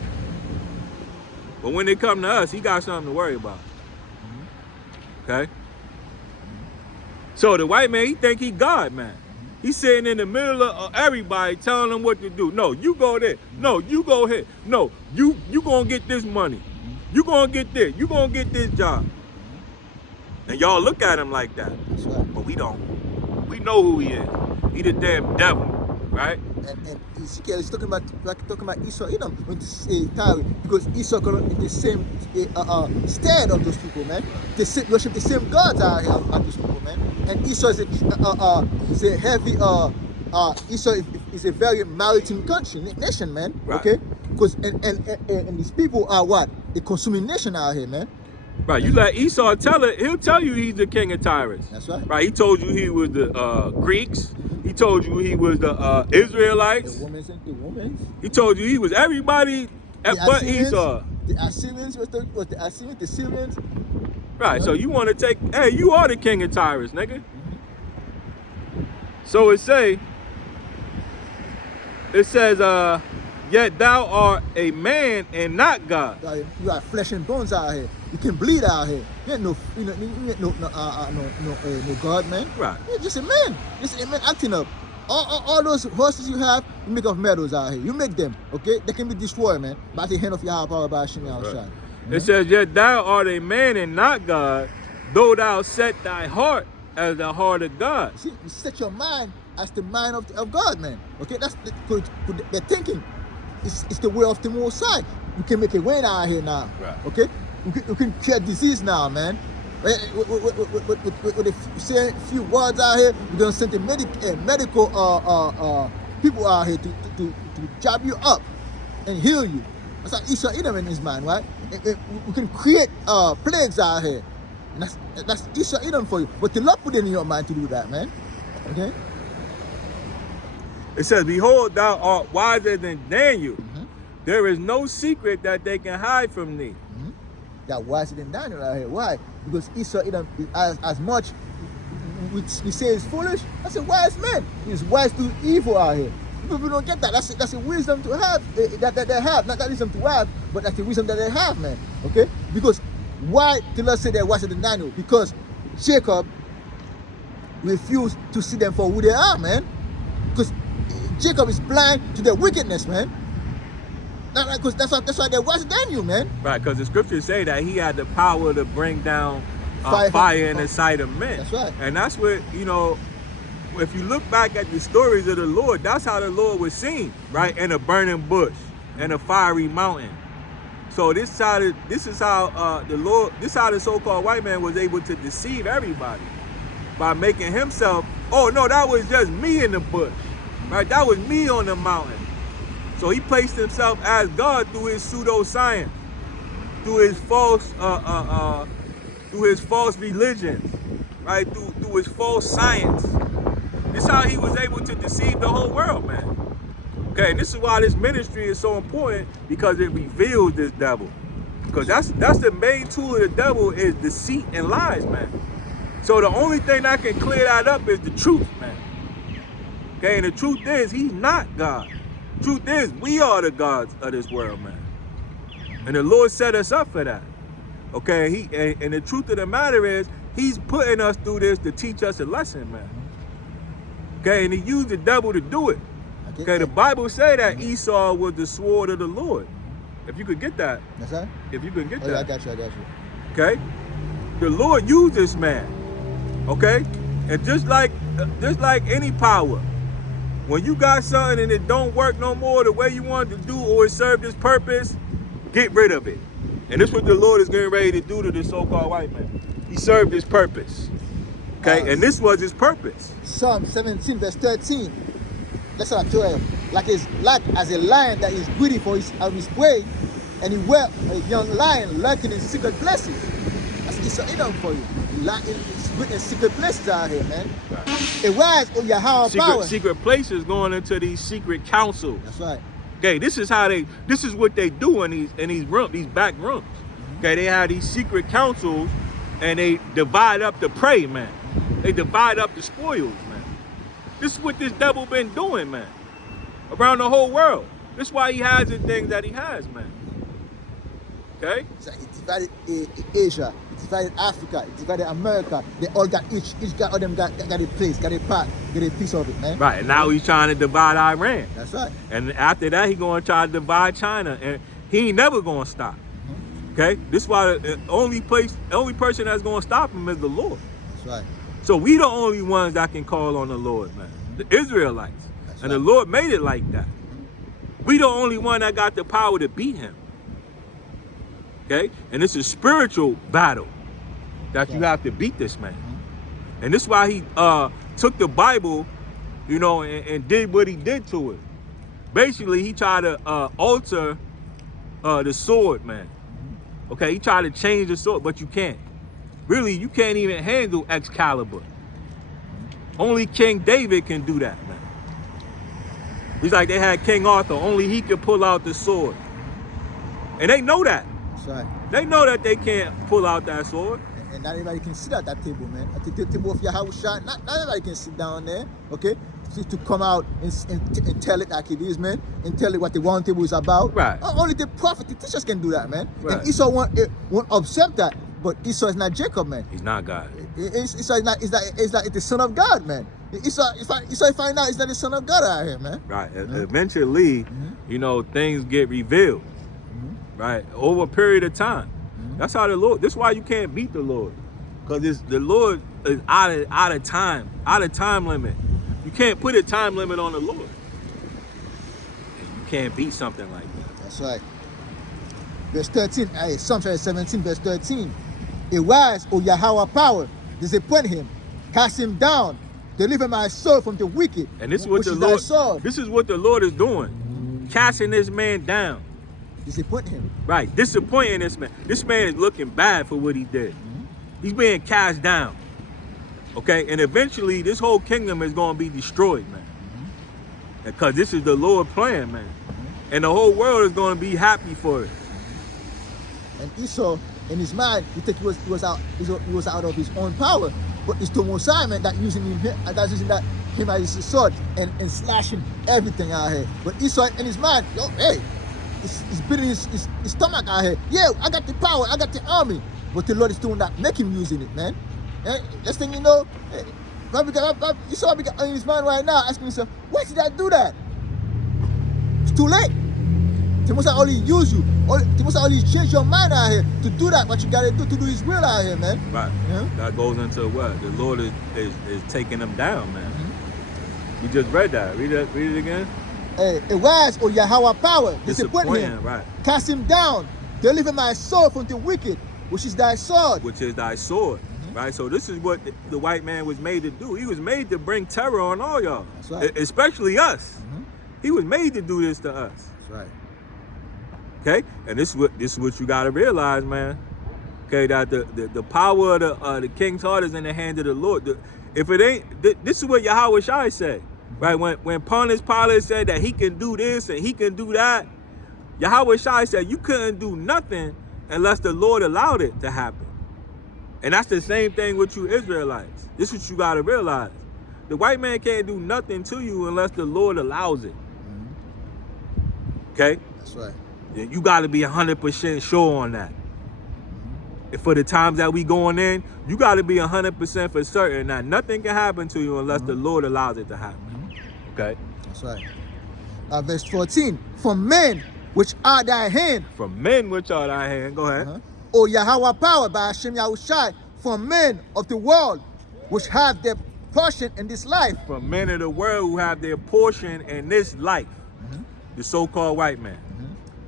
But when they come to us, he got something to worry about. Okay? So the white man, he think he God, man. He's sitting in the middle of everybody telling them what to do. No, you go there. No, you go here. No, you gonna get this money. You gonna get this. You gonna get this job. And y'all look at him like that. That's right. But we don't. We know who he is. He the damn devil, right? And Ezekiel is talking about Esau Edom when Tyre, because Esau in the same stead of those people, man. They worship the same gods out here at those people, man. And Esau is a heavy Esau is a very maritime country nation, man. Right. Okay, because and these people are what, a consuming nation out here, man. Right, you let Esau tell it, he'll tell you he's the king of Tyrus. That's right. Right, he told you he was the Greeks. He told you he was the Israelites. The women's. He told you he was everybody but Esau. The Assyrians was the Assyrians, the Syrians. Right, so you want to take, hey, you are the king of Tyrus, nigga. So it says, yet thou art a man and not God. You are flesh and bones out here. You can bleed out here. You ain't no God, man. Right. You're just a man. Just a man acting up. All those horses you have, you make of metals out here. You make them, okay? They can be destroyed, man, by the hand of your higher power by Hashem outside. It says, yet thou art a man and not God, though thou set thy heart as the heart of God. See, you set your mind as the mind of God, man. Okay, that's the thinking. It's the way of the Most High. You can make it rain out here now. Right. Okay, you can cure disease now, man. With a few words out here, we're gonna send the medical people out here to jab you up and heal you. That's how Esau Edom in his mind, right? We can create plagues out here. And that's Esau Edom for you. But the Lord put it in your mind to do that, man. Okay? It says, behold, thou art wiser than Daniel. There is no secret that they can hide from thee. They're wiser than Daniel out here. Why? Because Esau Edom is as much we say is foolish. That's a wise man. He's wise to evil out here. People don't get that. That's a wisdom to have that they have. Not that wisdom to have, but that's the wisdom that they have, man. Okay? Because why the Lord say they're wiser than Daniel? Because Jacob refused to see them for who they are, man. Because Jacob is blind to their wickedness, man. Because that's why they're wiser than you, man. Right, because the scriptures say that he had the power to bring down fire in the sight of men. That's right. And that's what, if you look back at the stories of the Lord, that's how the Lord was seen, right? In a burning bush and a fiery mountain. So this is how the so-called white man was able to deceive everybody by making himself, oh no, that was just me in the bush, right? That was me on the mountain. So he placed himself as God through his pseudoscience, through his false religions, right? Through his false science. This is how he was able to deceive the whole world, man. Okay, and this is why this ministry is so important, because it reveals this devil. Because that's the main tool of the devil, is deceit and lies, man. So the only thing that can clear that up is the truth, man. Okay, and the truth is, he's not God. Truth is, we are the gods of this world, man. And the Lord set us up for that. Okay, and the truth of the matter is, he's putting us through this to teach us a lesson, man. Okay, and he used the devil to do it. Okay, the Bible say that Esau was the sword of the Lord. If you could get that. That's right. If you could get Oh, that. yeah, I got you. I got you. Okay? The Lord used this man. Okay? And just like any power, when you got something and it don't work no more the way you want it to do, or it served its purpose, get rid of it. And this is what the Lord is getting ready to do to this so-called white man. He served his purpose. Okay? And this was his purpose. Psalm 17 verse 13. That's what I told him. Like as a lion that is greedy for his prey, and he wear a young lion lurking in secret places. That's Esau Edom for you. In secret places out here, man. Right. A wise or Yahweh power. Secret places going into these secret councils. That's right. Okay, this is what they do in these rooms, these back rooms. Okay, they have these secret councils and they divide up the prey, man. They divide up the spoils, man. This is what this devil been doing, man. Around the whole world. This is why he has the things that he has, man. Okay? So it divided Asia, it divided Africa, it divided America. They all got each got of them got a place, got a part, get a piece of it, man. Right, and now he's trying to divide Iran. That's right. And after that, he's going to try to divide China. And he ain't never going to stop. Okay? This is why the only person that's going to stop him is the Lord. That's right. So we the only ones that can call on the Lord, man. The Israelites. That's and right. the Lord made it like that. We the only one that got the power to beat him. Okay? And it's a spiritual battle that you have to beat this man. And this is why he took the Bible, you know, and did what he did to it. Basically, he tried to alter the sword, man. Okay, he tried to change the sword, but you can't. Really, you can't even handle Excalibur. Only King David can do that, man. It's like they had King Arthur. Only he could pull out the sword. And they know that. That's right. They know that they can't pull out that sword. And not everybody can sit at that table, man. At the table of Yahweh Shai, not everybody can sit down there, okay? To come out and tell it like it is, man, and tell it what the one table is about. Right. Only the prophet, the teachers can do that, man. Right. And Esau won't accept that, but Esau is not Jacob, man. He's not God. Esau is not, is like the son of God, man. Esau find out he's not the son of God out here, man. Right. Eventually, you know, things get revealed. Right. Over a period of time. That's how the Lord. This is why you can't beat the Lord, because the Lord is out of time limit. You can't put a time limit on the Lord. And you can't beat something like that. That's right. Verse 13, Psalm 17, verse 13. A wise or Yahweh power disappoint him, cast him down, deliver my soul from the wicked. And this is what the Lord. This is what the Lord is doing, casting this man down. Disappoint him. Right, disappointing this man. This man is looking bad for what he did. He's being cast down. Okay, and eventually this whole kingdom is going to be destroyed, man. Because this is the Lord's plan, man. And the whole world is going to be happy for it. And Esau, in his mind, he think he was out of his own power. But it's the Messiah, man, that using him as his sword and slashing everything out here. But Esau in his mind, yo, hey, he's beating his stomach out here. Yeah, I got the power, I got the army. But the Lord is doing that, make him using it, man. And next thing you know, Esau in his mind right now asking himself, why did I do that? It's too late. The Most High only use you. The Most High only change your mind out here to do that, what you gotta do to do his will out here, man. Right. Yeah? That goes into what? The Lord is taking them down, man. We just read that. Read it again. A wise or Yahweh power disappoint him, right. Cast him down, deliver my soul from the wicked, which is thy sword. Which is thy sword. Right? So this is what the white man was made to do. He was made to bring terror on all y'all. That's right. Especially us. He was made to do this to us. That's right. Okay? And this is what you gotta realize, man. Okay, that the power of the king's heart is in the hand of the Lord. If it ain't, this is what Yahweh Shai said. Right? When Pontius Pilate said that he can do this and he can do that, Yahweh Shai said you couldn't do nothing unless the Lord allowed it to happen. And that's the same thing with you Israelites. This is what you gotta realize. The white man can't do nothing to you unless the Lord allows it. Okay? That's right. You gotta be 100% sure on that. And for the times that we going in, you gotta be 100% for certain that nothing can happen to you unless the Lord allows it to happen. Okay? That's right. Verse 14. From men which are thy hand, From men which are thy hand. Go ahead. O Yahweh power by Hashem Yahushai, from men of the world which have their portion in this life. From men of the world who have their portion in this life. The so-called white man.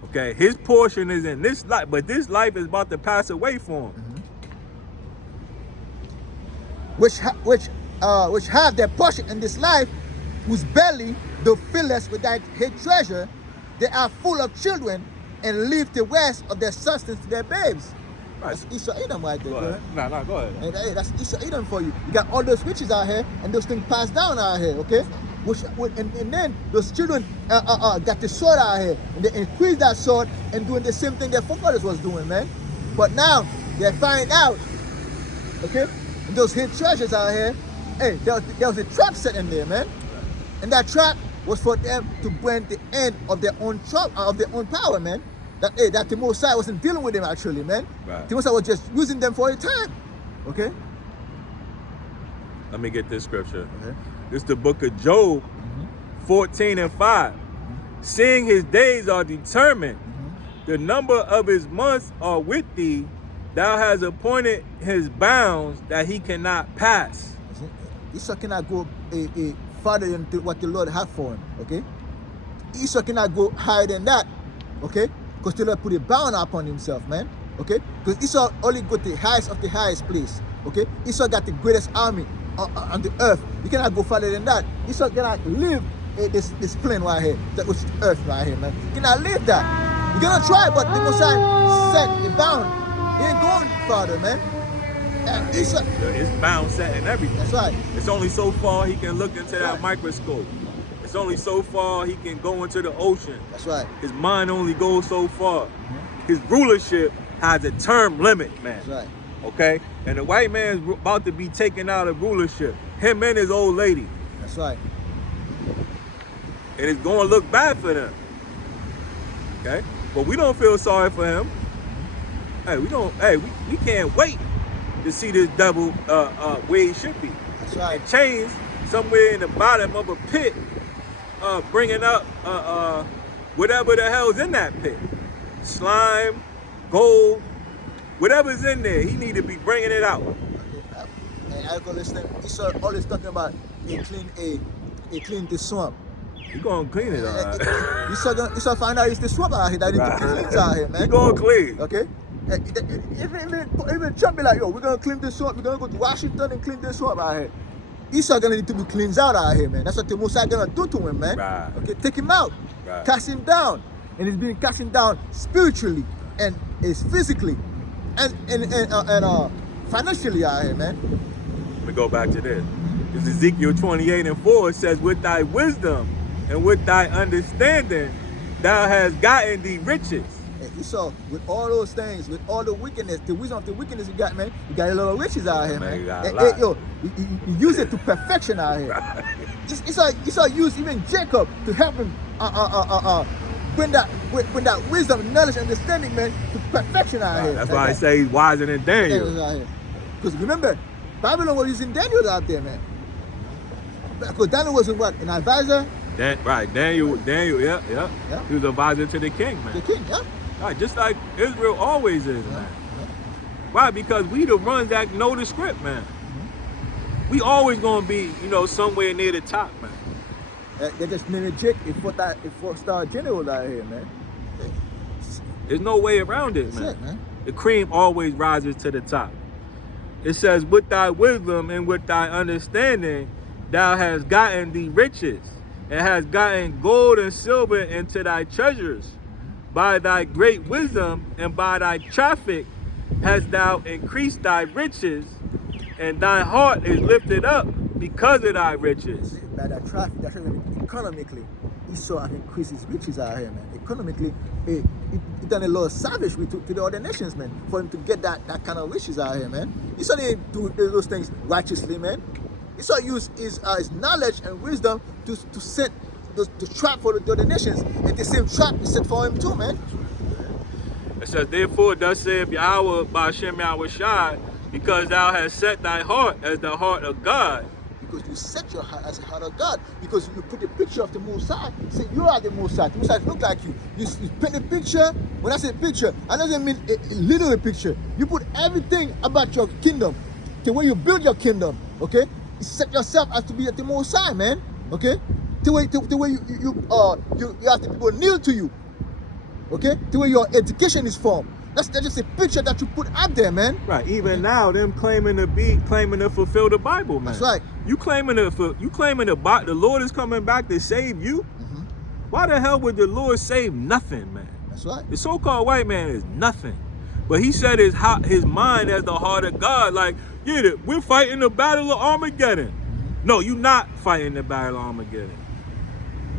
Okay, his portion is in this life, but this life is about to pass away for him. Which have their portion in this life, whose belly thou fillest with thy hid treasure, they are full of children, and leave the rest of their substance to their babes. Right. That's Esau Edom right there, Go bro. ahead. No, go ahead. And, hey, that's Esau Edom for you. You got all those riches out here, and those things passed down out here, okay? And then those children got the sword out here, and they increased that sword and doing the same thing their forefathers was doing, man. But now they're finding out, okay? And those hidden treasures out here, hey, there was a trap set in there, man. And that trap was for them to bring the end of their own power, man. That the Mosai wasn't dealing with them actually, man. Right. The Mosai was just using them for a time, okay? Let me get this scripture. Okay. This is the book of Job, 14 and 5. Seeing his days are determined, the number of his months are with thee, thou hast appointed his bounds that he cannot pass. Esau cannot go farther than what the Lord had for him, okay? Esau cannot go higher than that, okay? Because the Lord put a bound upon himself, man, okay? Because Esau only got the highest of the highest place, okay? Esau got the greatest army on the earth. You cannot go farther than that. Esau cannot live this plane right here, that was earth right here, man. You cannot live that. You're gonna try, but the Messiah set a bound. He ain't going farther, man. And Esau, It's bound set and everything. that's right. It's only so far he can look into that microscope. It's only so far he can go into the ocean. That's right. His mind only goes so far. His rulership has a term limit, man. That's right. Okay? And the white man's about to be taken out of rulership. Him and his old lady. That's right. And it's going to look bad for them. Okay? But we don't feel sorry for him. Hey, we can't wait to see this devil where he should be. That's right. And chains somewhere in the bottom of a pit, bringing up whatever the hell's in that pit. Slime, gold, whatever's in there, he need to be bringing it out. And I go listen. Esau always talking about he clean the swamp. You gonna clean it, all right? Esau find out it's the swamp out here that he cleans out here, man. You gonna clean. Okay. Even Trump be like, yo, we're gonna clean this swamp. We're gonna go to Washington and clean this swamp out here. Esau gonna need to be cleansed out here, man. That's what the Mosai gonna do to him, man. Right. Okay, take him out, Right. cast him down, and he's being cast him down spiritually and is physically and financially out here, man. Let me go back to this. This is Ezekiel 28 and 4. It says, with thy wisdom and with thy understanding, thou hast gotten thee riches. And Esau, with all those things, with all the wickedness, the wisdom of the wickedness you got, man, you got a lot of riches out here, man. You got a And, lot. yo, you use it to perfection out here. Right. Esau used even Jacob to help him bring that wisdom, knowledge, understanding, man, to perfection out here. That's why I say he's wiser than Daniel. Because remember, Babylon was using Daniel out there, man. Because Daniel was an advisor, Daniel, yeah. Yeah. He was advisor to the king, man. the king, yeah? Right, just like Israel always is, man. Why? Because we the ones that know the script, man. We always gonna be, somewhere near the top, man. They just named Jake a four-star general out here, man. There's no way around it, That's man. it, man. The cream always rises to the top. It says, with thy wisdom and with thy understanding, thou hast gotten thee riches, and hast gotten gold and silver into thy treasures. By thy great wisdom and by thy traffic hast thou increased thy riches, and thy heart is lifted up because of thy riches. By that traffic, that's economically, Esau have increased his riches out here, man. Economically, he done a lot of savage to the other nations, man, for him to get that kind of riches out here, man. Esau didn't do those things righteously, man. Esau used his knowledge and wisdom to set the trap for the other nations, and the same trap is set for him too, man. It says, therefore, thus saith Yahweh by Hashem Yahushai, because thou hast set thy heart as the heart of God, because you set your heart as a heart of God. Because you put the picture of the Most High, say you are the Most High. The Most High look like you. You paint a picture. When I say picture, I doesn't mean a literal picture. You put everything about your kingdom, the way you build your kingdom. Okay, you set yourself as to be at the Most High, man. Okay, the way you have the people kneel to you. Okay, the way your education is formed. That's just a picture that you put out there, man. Right. Even now, them claiming to fulfill the Bible, man. That's right. You claiming the Lord is coming back to save you. Mm-hmm. Why the hell would the Lord save nothing, man? That's right. The so-called white man is nothing. But he said his mind as the heart of God. Like, yeah, we're fighting the battle of Armageddon. No, you're not fighting the battle of Armageddon.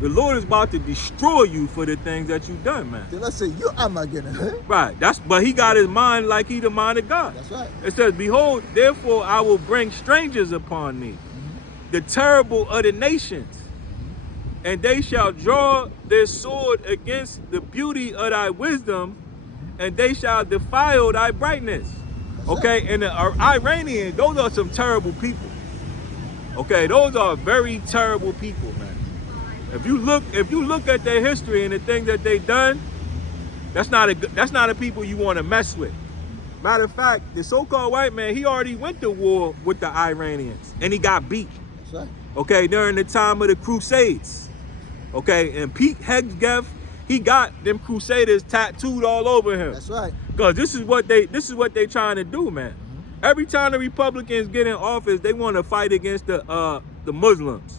The Lord is about to destroy you for the things that you've done, man. Then let's say you Armageddon. Right. But he got his mind like he the mind of God. That's right. It says, behold, therefore I will bring strangers upon thee, the terrible of the nations, and they shall draw their sword against the beauty of thy wisdom, and they shall defile thy brightness. Okay, and the Iranians, those are some terrible people. Okay, those are very terrible people, man. If you look at their history and the things that they done, that's not a people you want to mess with. Matter of fact, the so-called white man, he already went to war with the Iranians and he got beat. That's right. Okay, during the time of the Crusades. Okay, and Pete Hegseth, he got them Crusaders tattooed all over him. That's right. Cause this is what they trying to do, man. Every time the Republicans get in office, they want to fight against the Muslims.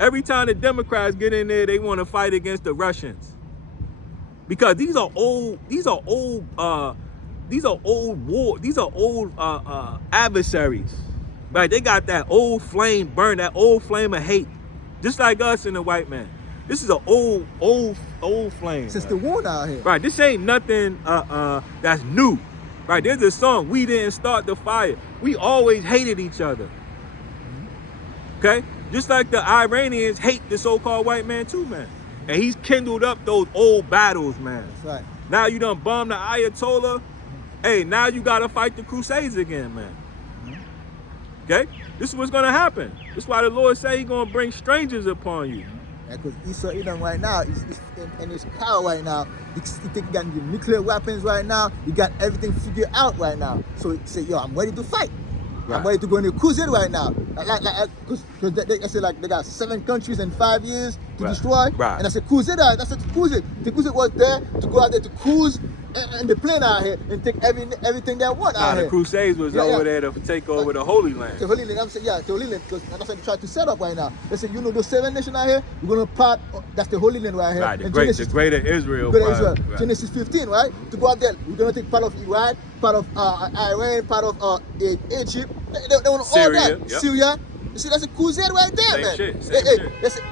Every time the Democrats get in there, they want to fight against the Russians. Because these are old adversaries. Right? They got that old flame burn, that old flame of hate. Just like us and the white man. This is an old flame. Since the war out here. Right, this ain't nothing that's new. Right, there's a song, we didn't start the fire. We always hated each other. Okay? Just like the Iranians hate the so-called white man too, man. And he's kindled up those old battles, man. That's right. Now you done bombed the Ayatollah. Hey, now you gotta fight the Crusades again, man. Okay? This is what's gonna happen. This is why the Lord say he's gonna bring strangers upon you. Because Esau Edom right now is in his power right now. He think he got the nuclear weapons right now. He got everything figured out right now. So he say, yo, I'm ready to fight. Right. I'm ready to go in the crusade right now. Because they say like they got 7 countries in 5 years to destroy. Right. And I said, crusader, that's a crusade. The crusade was there to go out there to cruise and the plane out here and take everything they want out here. The Crusades was over there to take over the Holy Land. The Holy Land, I'm saying, the Holy Land, because that's what they try to set up right now. They say, you know, those 7 nations out here, we're going to part, that's the Holy Land right here. Right, the greater Israel. Right. Genesis 15, right? To go out there, we're going to take part of Iraq, part of Iran, part of Egypt. They want all that. Yep. Syria. You see, that's a crusade right there, Same man. Shit. Shit.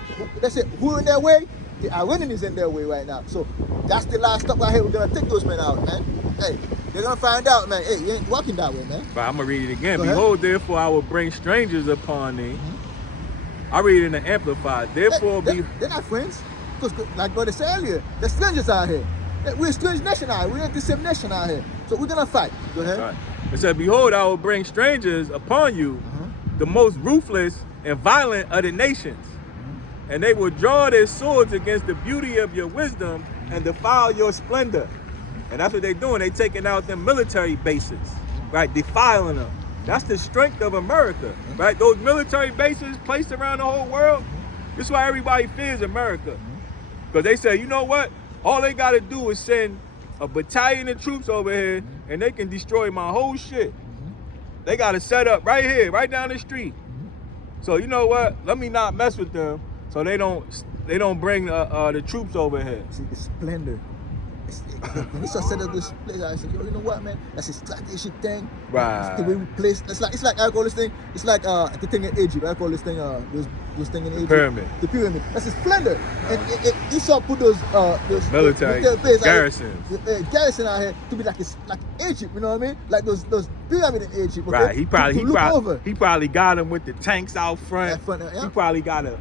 That's it. Who in their way? The Iranian is in their way right now. So that's the last stop right here. We're going to take those men out, man. Hey, they're going to find out, man. Hey, you ain't walking that way, man. But I'm going to read it again. Go Behold, ahead. therefore, I will bring strangers upon thee. I read it in the Amplified. Therefore, they're not friends. Because, like what I said earlier, they're strangers out here. We're a strange nation out here. We're not the same nation out here. So we're going to fight. Go ahead. Right. It said, behold, I will bring strangers upon you, the most ruthless and violent of the nations. And they will draw their swords against the beauty of your wisdom and defile your splendor. And that's what they're doing. They're taking out them military bases, right? Defiling them. That's the strength of America, right? Those military bases placed around the whole world. This is why everybody fears America. Because they say, you know what? All they got to do is send a battalion of troops over here and they can destroy my whole shit. They got to set up right here, right down the street. So you know what? Let me not mess with them. So they don't bring the troops over here. See the splendor. When he set up this place, I said, yo, you know what, man? That's a strategic thing. Right. It's the way we place. It's like I call this thing. It's like the thing in Egypt. I call this thing those thing in Egypt. Pyramid. The pyramid. That's a splendor. And Esau put those military garrisons. Garrison out here to be like Egypt. You know what I mean? Like those pyramid in Egypt. Okay? Right. He probably got them with the tanks out front. Yeah. He probably got a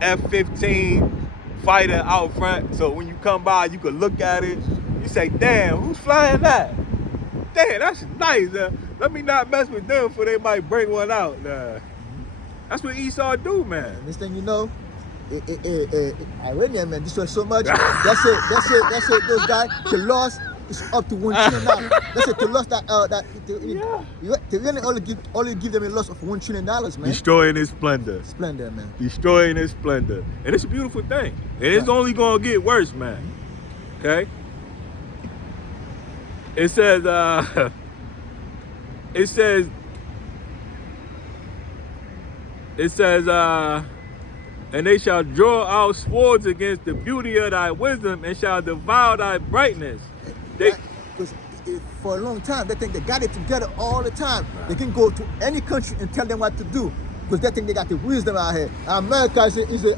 F-15 fighter out front. So when you come by, you could look at it. You say, "Damn, who's flying that? Damn, that's nice. Let me not mess with them, for they might bring one out." That's what Esau do, man. And this thing, you know, Iranian, man, this was so much. That's it. Those guys, the loss is up to $1 trillion. That's it. The loss they only give them a loss of $1 trillion, man. Destroying his splendor. Splendor, man. Destroying his splendor. And it's a beautiful thing. And it's only gonna get worse, man. Okay? It says, and they shall draw out swords against the beauty of thy wisdom and shall devour thy brightness. Because for a long time, they think they got it together all the time. Right. They can go to any country and tell them what to do because they think they got the wisdom out here. America is a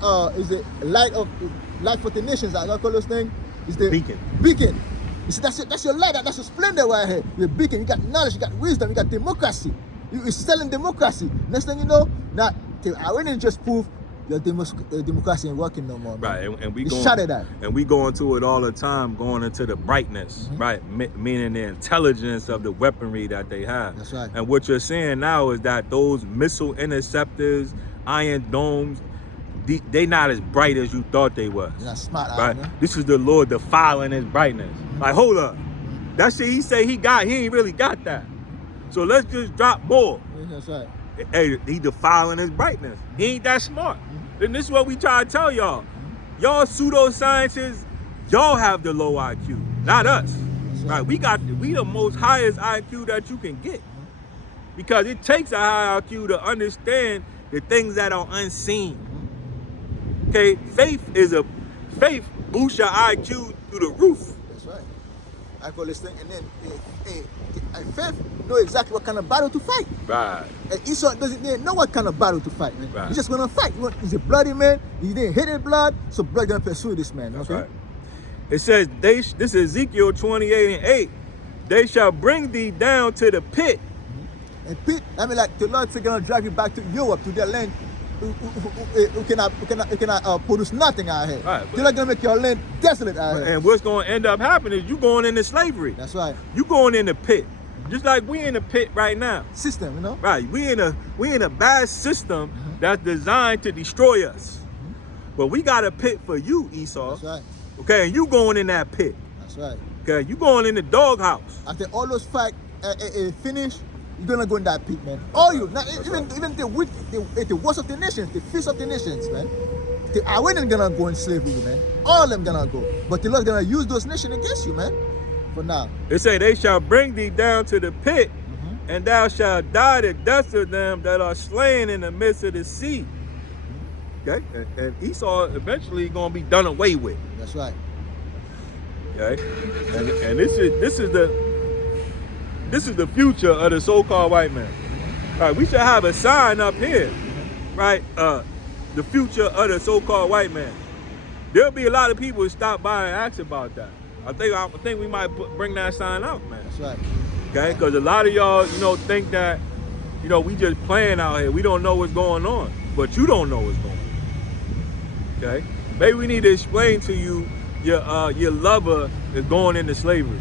light for the nations. I call those things. Is the beacon. Beacon. You see, that's your light. That's your splendor right here. You're a beacon. You got knowledge. You got wisdom. You got democracy. You're selling democracy. Next thing you know, now the Iranians just prove your democracy ain't working no more. Man. Right, and we shattered that. And we go into it all the time, going into the brightness, right? Meaning the intelligence of the weaponry that they have. That's right. And what you're saying now is that those missile interceptors, iron domes, they not as bright as you thought they was. They're not smart, right? Man. This is the Lord defiling his brightness. Like, hold up. That shit he say he ain't really got that. So let's just drop more. That's right. Hey, he defiling his brightness. He ain't that smart. And this is what we try to tell y'all. Y'all pseudoscientists, y'all have the low IQ, not us. Right? We the most highest IQ that you can get. Because it takes a high IQ to understand the things that are unseen. Okay, faith boosts your IQ through the roof. That's right. I call this thing, and then faith know exactly what kind of battle to fight. Right. And Esau didn't know what kind of battle to fight, man. Right. He's just gonna fight. He's a bloody man. He didn't hit his blood, so blood gonna pursue this man. That's okay? right. It says this is Ezekiel 28:8. They shall bring thee down to the pit. And pit, I mean, like the Lord's gonna drag you back to Europe, to their land. Who cannot produce nothing out here. Right, They're not gonna make your land desolate out here. And what's gonna end up happening is you going into slavery. That's right. You going in the pit. Just like we in the pit right now. System, you know? Right. We in a bad system that's designed to destroy us. But we got a pit for you, Esau. That's right. Okay, and you going in that pit. That's right. Okay, you going in the doghouse. After all those fights finish, you're gonna go in that pit, man. All you, not even the weak, the worst of the nations, the fierce of the nations, man. The Iranians gonna go in slavery, man. All of them gonna go. But the Lord's gonna use those nations against you, man. For now. It say they shall bring thee down to the pit, and thou shalt die the death of them that are slain in the midst of the sea. Okay, and Esau eventually gonna be done away with. That's right. Okay, and this is the future of the so-called white man. All right, we should have a sign up here, right? The future of the so-called white man. There'll be a lot of people who stop by and ask about that. I think we might bring that sign out, man. That's right. Okay, because a lot of y'all, think that, we just playing out here. We don't know what's going on, but you don't know what's going on. Okay, maybe we need to explain to you your lover is going into slavery.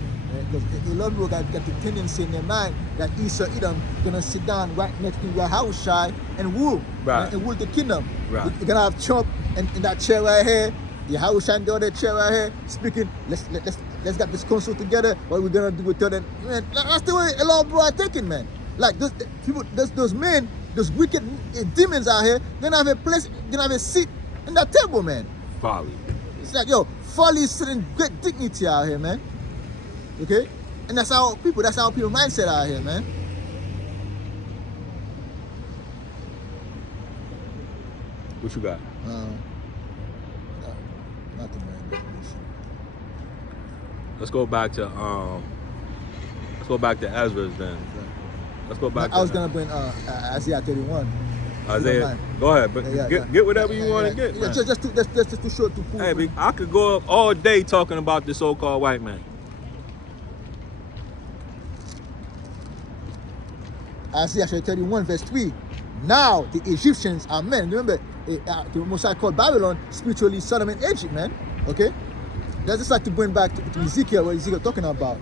Because a lot of people got the tendency in their mind that Esau Edom gonna sit down right next to Yahushua and rule, right? And rule the kingdom. Right. You're gonna have Trump in that chair right here. Yahushua in the other chair right here, speaking. Let's get this council together. What we're gonna do with them? Man, that's the way a lot of people are thinking, man. Like those men, those wicked demons out here, gonna have a place, gonna have a seat in that table, man. Folly. It's like, yo, folly is sitting great dignity out here, man. Okay, and that's how people mindset out here, man. What you got? Nothing, man. Let's go back to Ezra's then. Let's go back. I was gonna bring Isaiah 31. Isaiah, go ahead, but get whatever you want to get. Yeah, just to show to prove. Hey, I could go up all day talking about the so-called white man. Isaiah 31 verse 3. Now the Egyptians are men. Remember, the Most High called Babylon spiritually Sodom and Egypt, man. Okay? That's just like to bring back to Ezekiel, what Ezekiel talking about.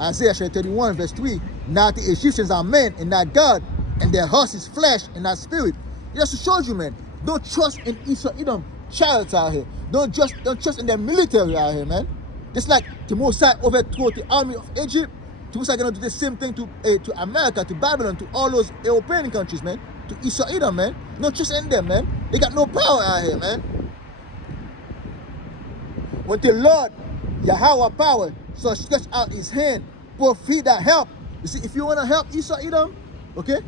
Isaiah 31 verse 3. Now the Egyptians are men and not God, and their horse is flesh and not spirit. just to show you, man. Don't trust in Esau Edom chariots out here. Don't trust in their military out here, man. Just like the Mosai overthrew the army of Egypt, the Mosai gonna do the same thing to America, to Babylon, to all those European countries, man. To Esau Edom, man. Don't trust in them, man. They got no power out here, man. When the Lord, Yahweh power, so stretch out his hand, both feet that help. You see, if you want to help Esau Edom, okay?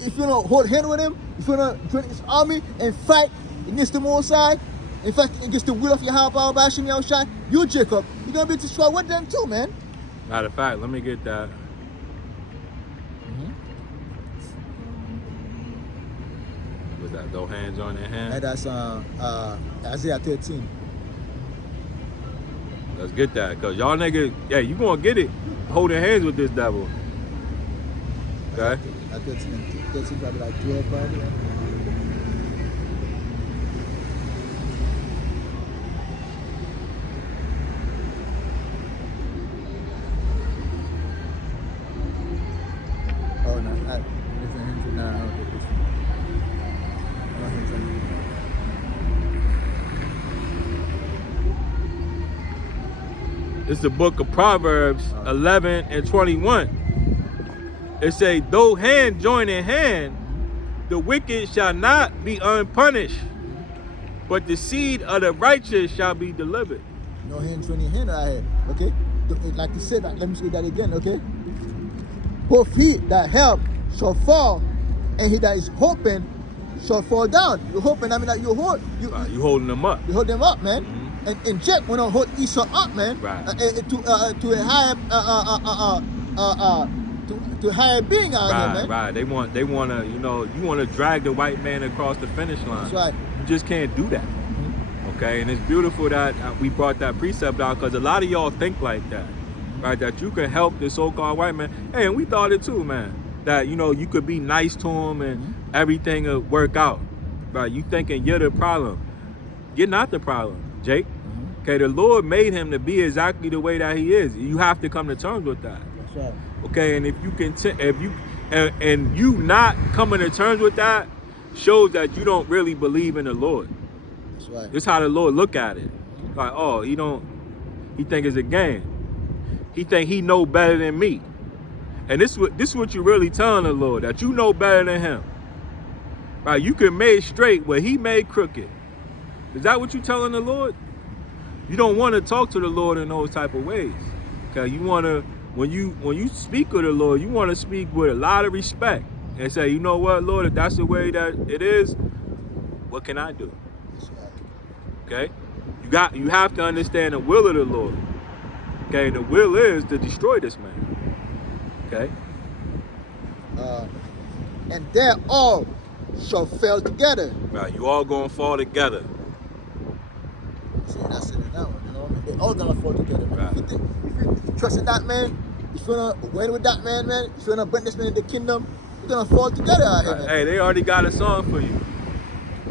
If you want to hold hand with him, if you want to join his army and fight against the Mosai, in fact, against the will of Yahweh power, Bashim Yahushai, you, Jacob, you're going to be destroyed with them too, man. Matter of fact, let me get that. Was that those hands on their hand? And that's Isaiah 13. Let's get that, cause y'all niggas, yeah, you gonna get it holding hands with this devil. Okay? At 13 probably like 12 probably. Oh no, I listen him to now. I don't think this. I want him to. It's the book of Proverbs 11 and 21. It say, though hand join in hand, the wicked shall not be unpunished, but the seed of the righteous shall be delivered. No hand training hand out here, okay? Like you said, let me say that again, okay? Both he that help shall fall, and he that is hoping shall fall down. You're hoping, I mean, that you holding them up. You hold them up, man. And Jack went on hold Esau up, man. Right. To a higher to higher being out here, man. Right. They wanna, you wanna drag the white man across the finish line. That's right. You just can't do that. Okay, and it's beautiful that we brought that precept out, because a lot of y'all think like that, right? That you can help the so-called white man. Hey, and we thought it too, man. That you could be nice to him and everything will work out, right? You thinking you're the problem? You're not the problem, Jake. Okay, the Lord made him to be exactly the way that he is. You have to come to terms with that. That's right. Okay, and if you not coming to terms with that, shows that you don't really believe in the Lord. That's right. This is how the Lord look at it. Like, oh, he think it's a game. He think he know better than me. And this is what you really telling the Lord, that you know better than him. Right? You can make straight what he made crooked. Is that what you telling the Lord? You don't want to talk to the Lord in those type of ways. Okay, you want to, when you speak with the Lord, you want to speak with a lot of respect and say, you know what, Lord, if that's the way that it is, what can I do? That's right. Okay, you have to understand the will of the Lord. Okay, and the will is to destroy this man. Okay. And they all shall fail together. Right, you all gonna fall together. See, that's it in that one, you know what I mean? They all gonna fall together, man. Right. If you trust in that man, if you wanna win with that man, if you wanna bring this man in the kingdom, you're gonna fall together out here, man. Hey, they already got a song for you.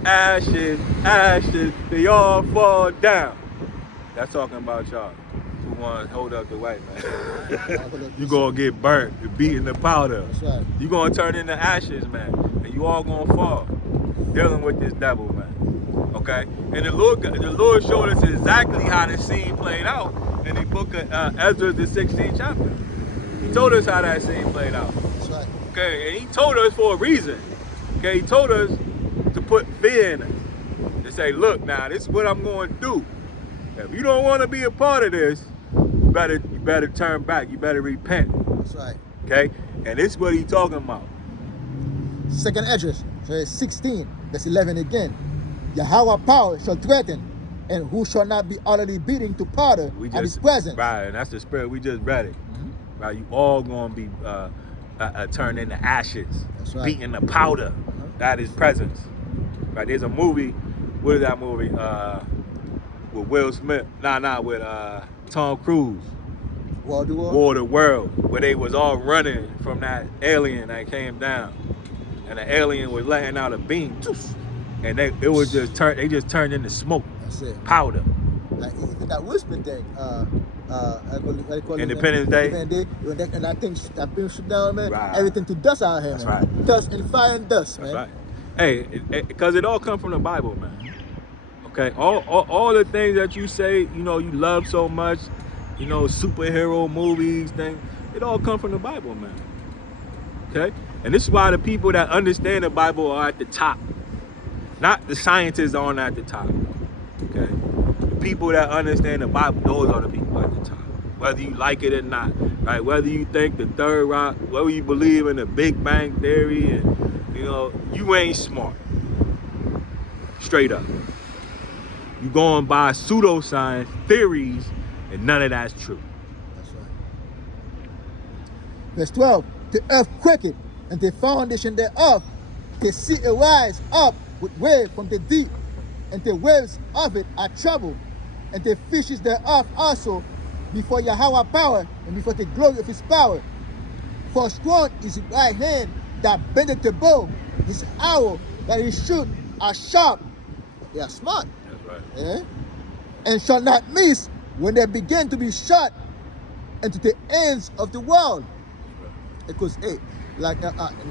Ashes, ashes, they all fall down. That's talking about y'all who want to hold up the white man. You gonna get burnt, you beating the powder. That's right. You gonna turn into ashes, man, and you all gonna fall dealing with this devil, man. Okay, and the Lord showed us exactly how the scene played out in the book of Ezra, the 16th chapter. He told us how that scene played out. That's right. Okay, and he told us for a reason. Okay, he told us to put fear in us. To say, look, now this is what I'm going to do. If you don't want to be a part of this, you better turn back. You better repent. That's right. Okay, and this is what he's talking about. Second Esdras, so 16, verse 11 again. Yahweh power shall threaten, and who shall not be utterly beating to powder at his presence. Right, and that's the spirit. We just read it. Right, you all gonna be turned into ashes, That's right. beaten to powder at his presence. Right, there's a movie. What is that movie? With Will Smith? With Tom Cruise. War of the World? War of the World, where they was all running from that alien that came down, and the alien was letting out a beam. And they just turned into smoke. That's it. Powder. Like even that Will Smith thing, Independence Day. And that thing shoot down, man. Right. Everything to dust out here, That's man. right. Dust and fire and dust, That's man. right. Hey, because it all comes from the Bible, man. Okay, all the things that you say, you know, you love so much, you know, superhero movies, things, it all comes from the Bible, man. Okay, and this is why the people that understand the Bible are at the top, not the scientists aren't at the top. Okay, the people that understand the Bible, those are the people at the top. Whether you like it or not, right? Whether you think the third rock, whether you believe in the Big Bang Theory, and you know, you ain't smart. Straight up. You going by pseudoscience theories, and none of that's true. That's right. Verse 12. The earth quaketh, and the foundation thereof, the sea arise up with wave from the deep, and the waves of it are troubled, and the fishes thereof also before Yahweh power, and before the glory of his power. For strong is his right hand that bendeth the bow, his arrow that he shoot are sharp. They are smart. That's right. Eh? And shall not miss when they begin to be shot into the ends of the world. Because, hey, like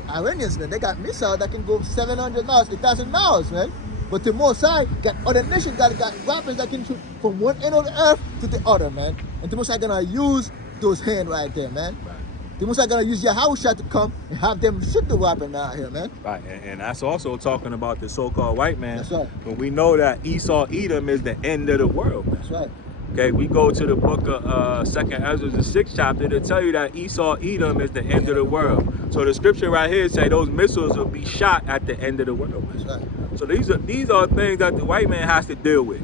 Iranians, man, they got missiles that can go 700 miles, 1,000 miles, man. But the Most High got other nations that got weapons that can shoot from one end of the earth to the other, man. And the Most High gonna use those hands right there, man. Right. The Most High gonna use Yahushua to come and have them shoot the weapon out here, man. Right, and that's also talking about the so-called white man. That's right. When we know that Esau, Edom is the end of the world, man. That's right. Okay, we go to the book of 2nd Ezra, the 6th chapter, to tell you that Esau, Edom is the end of the world. So the scripture right here say those missiles will be shot at the end of the world, man. That's right. So these are things that the white man has to deal with.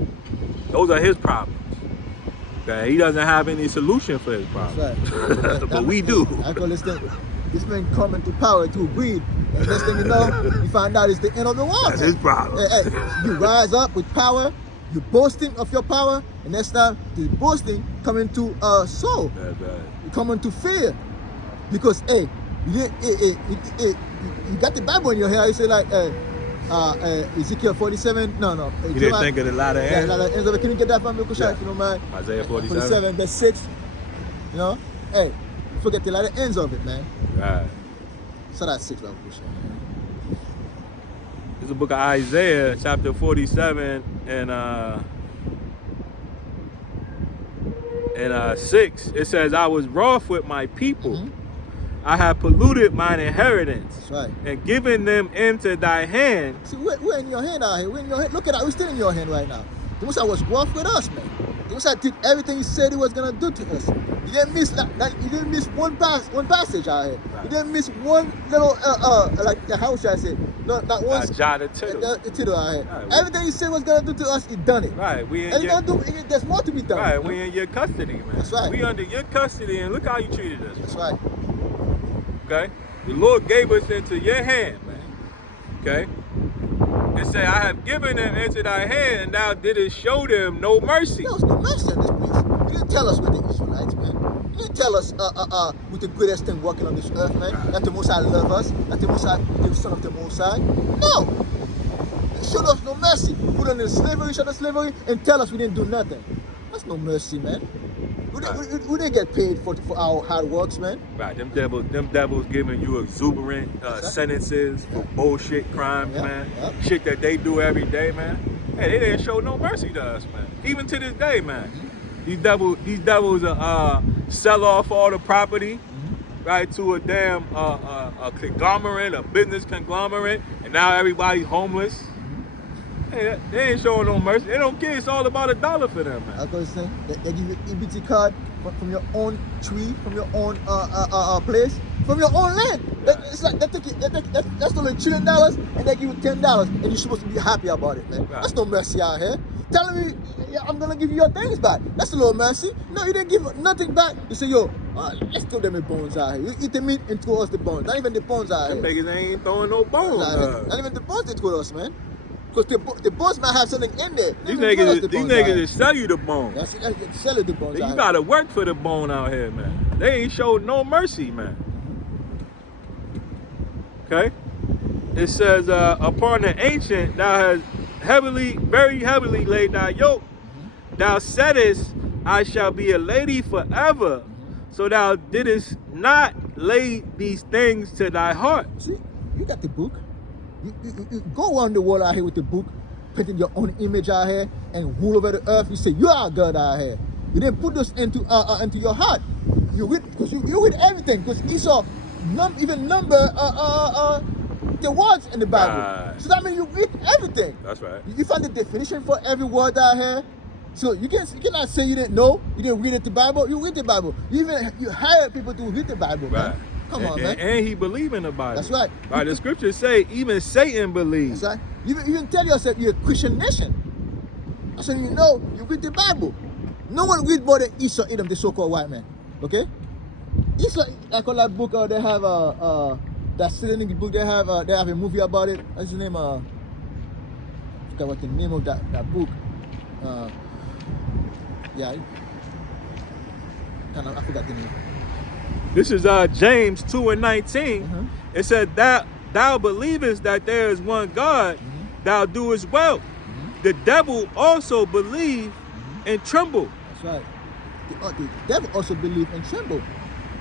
Those are his problems. Okay, he doesn't have any solution for his problems. That's right. But we do. I call this thing. This man coming to power to greed, and next thing you know, you find out it's the end of the world. That's man. his problem. Hey, you rise up with power, you boasting of your power, and next time the boasting come into soul. That's right. You come into fear, because hey, you got the Bible in your hair. You say like Ezekiel 47. No. You didn't think of the latter Yeah, end? ends of it. Can you get that from me, Kushan, Yeah. if you don't mind? Isaiah 47. 47, verse 6. You know, hey, forget the latter ends of it, man. Right. So that's 6, man, Kushan. It's the book of Isaiah, chapter 47, and 6. It says, I was wroth with my people. Mhm. I have polluted mine inheritance That's right. and given them into thy hand. See, we're in your hand out here. We're in your hand. Look at that. We're still in your hand right now. The Most High was rough with us, man. The Most High did everything he said he was gonna do to us. You didn't miss you didn't miss one passage out here. Right. You didn't miss one little like how should I say? No, not one Jot a tittle. the tittle out here. Right. Everything he said was gonna do to us, he done it. Right, we in And he your, gonna do. There's more to be done. right, we in your custody, man. That's right. We under your custody, and look how you treated us. That's right. Okay? The Lord gave us into your hand, man. Okay? And say, I have given them into thy hand, and thou didst show them no mercy. There was no mercy in this place. You didn't tell us we're the Israelites, man. You didn't tell us with the greatest thing walking on this earth, man. That the Most High love us. That the Most High, the Son of the Most High. No. You showed us no mercy. Put us in slavery, showed us slavery, and tell us we didn't do nothing. That's no mercy, man. We didn't get paid for our hard works, man. Right, them devils giving you exuberant sentences for bullshit crimes, Yeah, man. yeah. Shit that they do every day, man. Hey, they didn't show no mercy to us, man. Even to this day, man. These devils sell off all the property, right, to a damn a conglomerate, a business conglomerate, and now everybody's homeless. Hey, they ain't showing no mercy. They don't care. It's all about $1 for them, man. That's what I'm saying. They give you EBT card from your own tree, from your own place, from your own land. It's like that's only $1 trillion, and they give you $10, and you're supposed to be happy about it, man. Right. That's no mercy out here. Telling me I'm gonna give you your things back. That's a little mercy. No, you didn't give nothing back. You say, yo, let's throw them the bones out here. You eat the meat and throw us the bones. Not even the bones out Them here. niggas ain't throwing no bones. Not even the bones they throw us, man. Because the bones might have something in there. These They throw us niggas, the these bones out niggas here. just sell you the bone. That's it. Sell it the bones out You here. gotta work for the bone out here, man. They ain't showed no mercy, man. Okay? It says, upon the ancient, thou hast very heavily laid thy yoke. Thou saidest, I shall be a lady forever. So thou didst not lay these things to thy heart. See, you got the book. You go around the world out here with the book, painting your own image out here, and rule over the earth. You say you are God out here. You didn't put this into your heart. You read because you read everything because Esau even number the words in the Bible. Right. So that means you read everything. That's right. You find the definition for every word out here. So you cannot say you didn't know, you didn't read the Bible. You read the Bible. You hire people to read the Bible, Right. man. Come on, man. And he believe in the Bible. That's right. Right. The scriptures say even Satan believes. That's right. You even tell yourself you're a Christian nation. So you know you read the Bible. No one read more than Esau Edom, the so-called white man. Okay? Esau, like on that book, they have that Cyrillic book. They have a movie about it. What's the name? I forgot what the name of that book. Yeah. I forgot the name. This is James 2:19. Mhm. It said that thou believest that there is one God, thou doest well. The devil also believe and tremble. That's right. The devil also believe and tremble.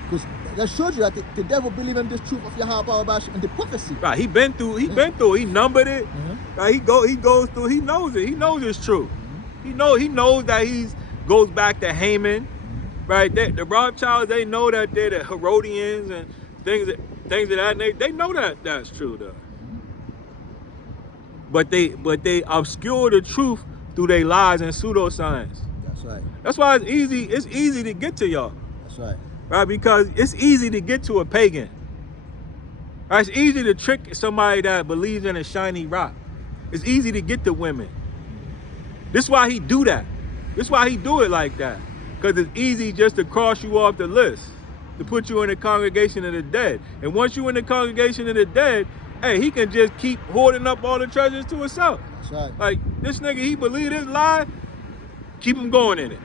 Because that shows you that the devil believe in the truth of Yahweh Power and the prophecy. Right, he been through. He numbered it. Right, he goes through. He knows it. He knows it's true. He knows that he's goes back to Haman. Right, the Rothschilds, they know that they're the Herodians and things of that nature. They know that that's true though. But they obscure the truth through their lies and pseudoscience. That's right. That's why it's easy to get to y'all. That's right. Right? Because it's easy to get to a pagan. Right? It's easy to trick somebody that believes in a shiny rock. It's easy to get to women. This is why he do that. This is why he do it like that. Because it's easy just to cross you off the list, to put you in the congregation of the dead. And once you're in the congregation of the dead, hey, he can just keep hoarding up all the treasures to himself. That's right. Like, this nigga, he believe this lie, keep him going in it.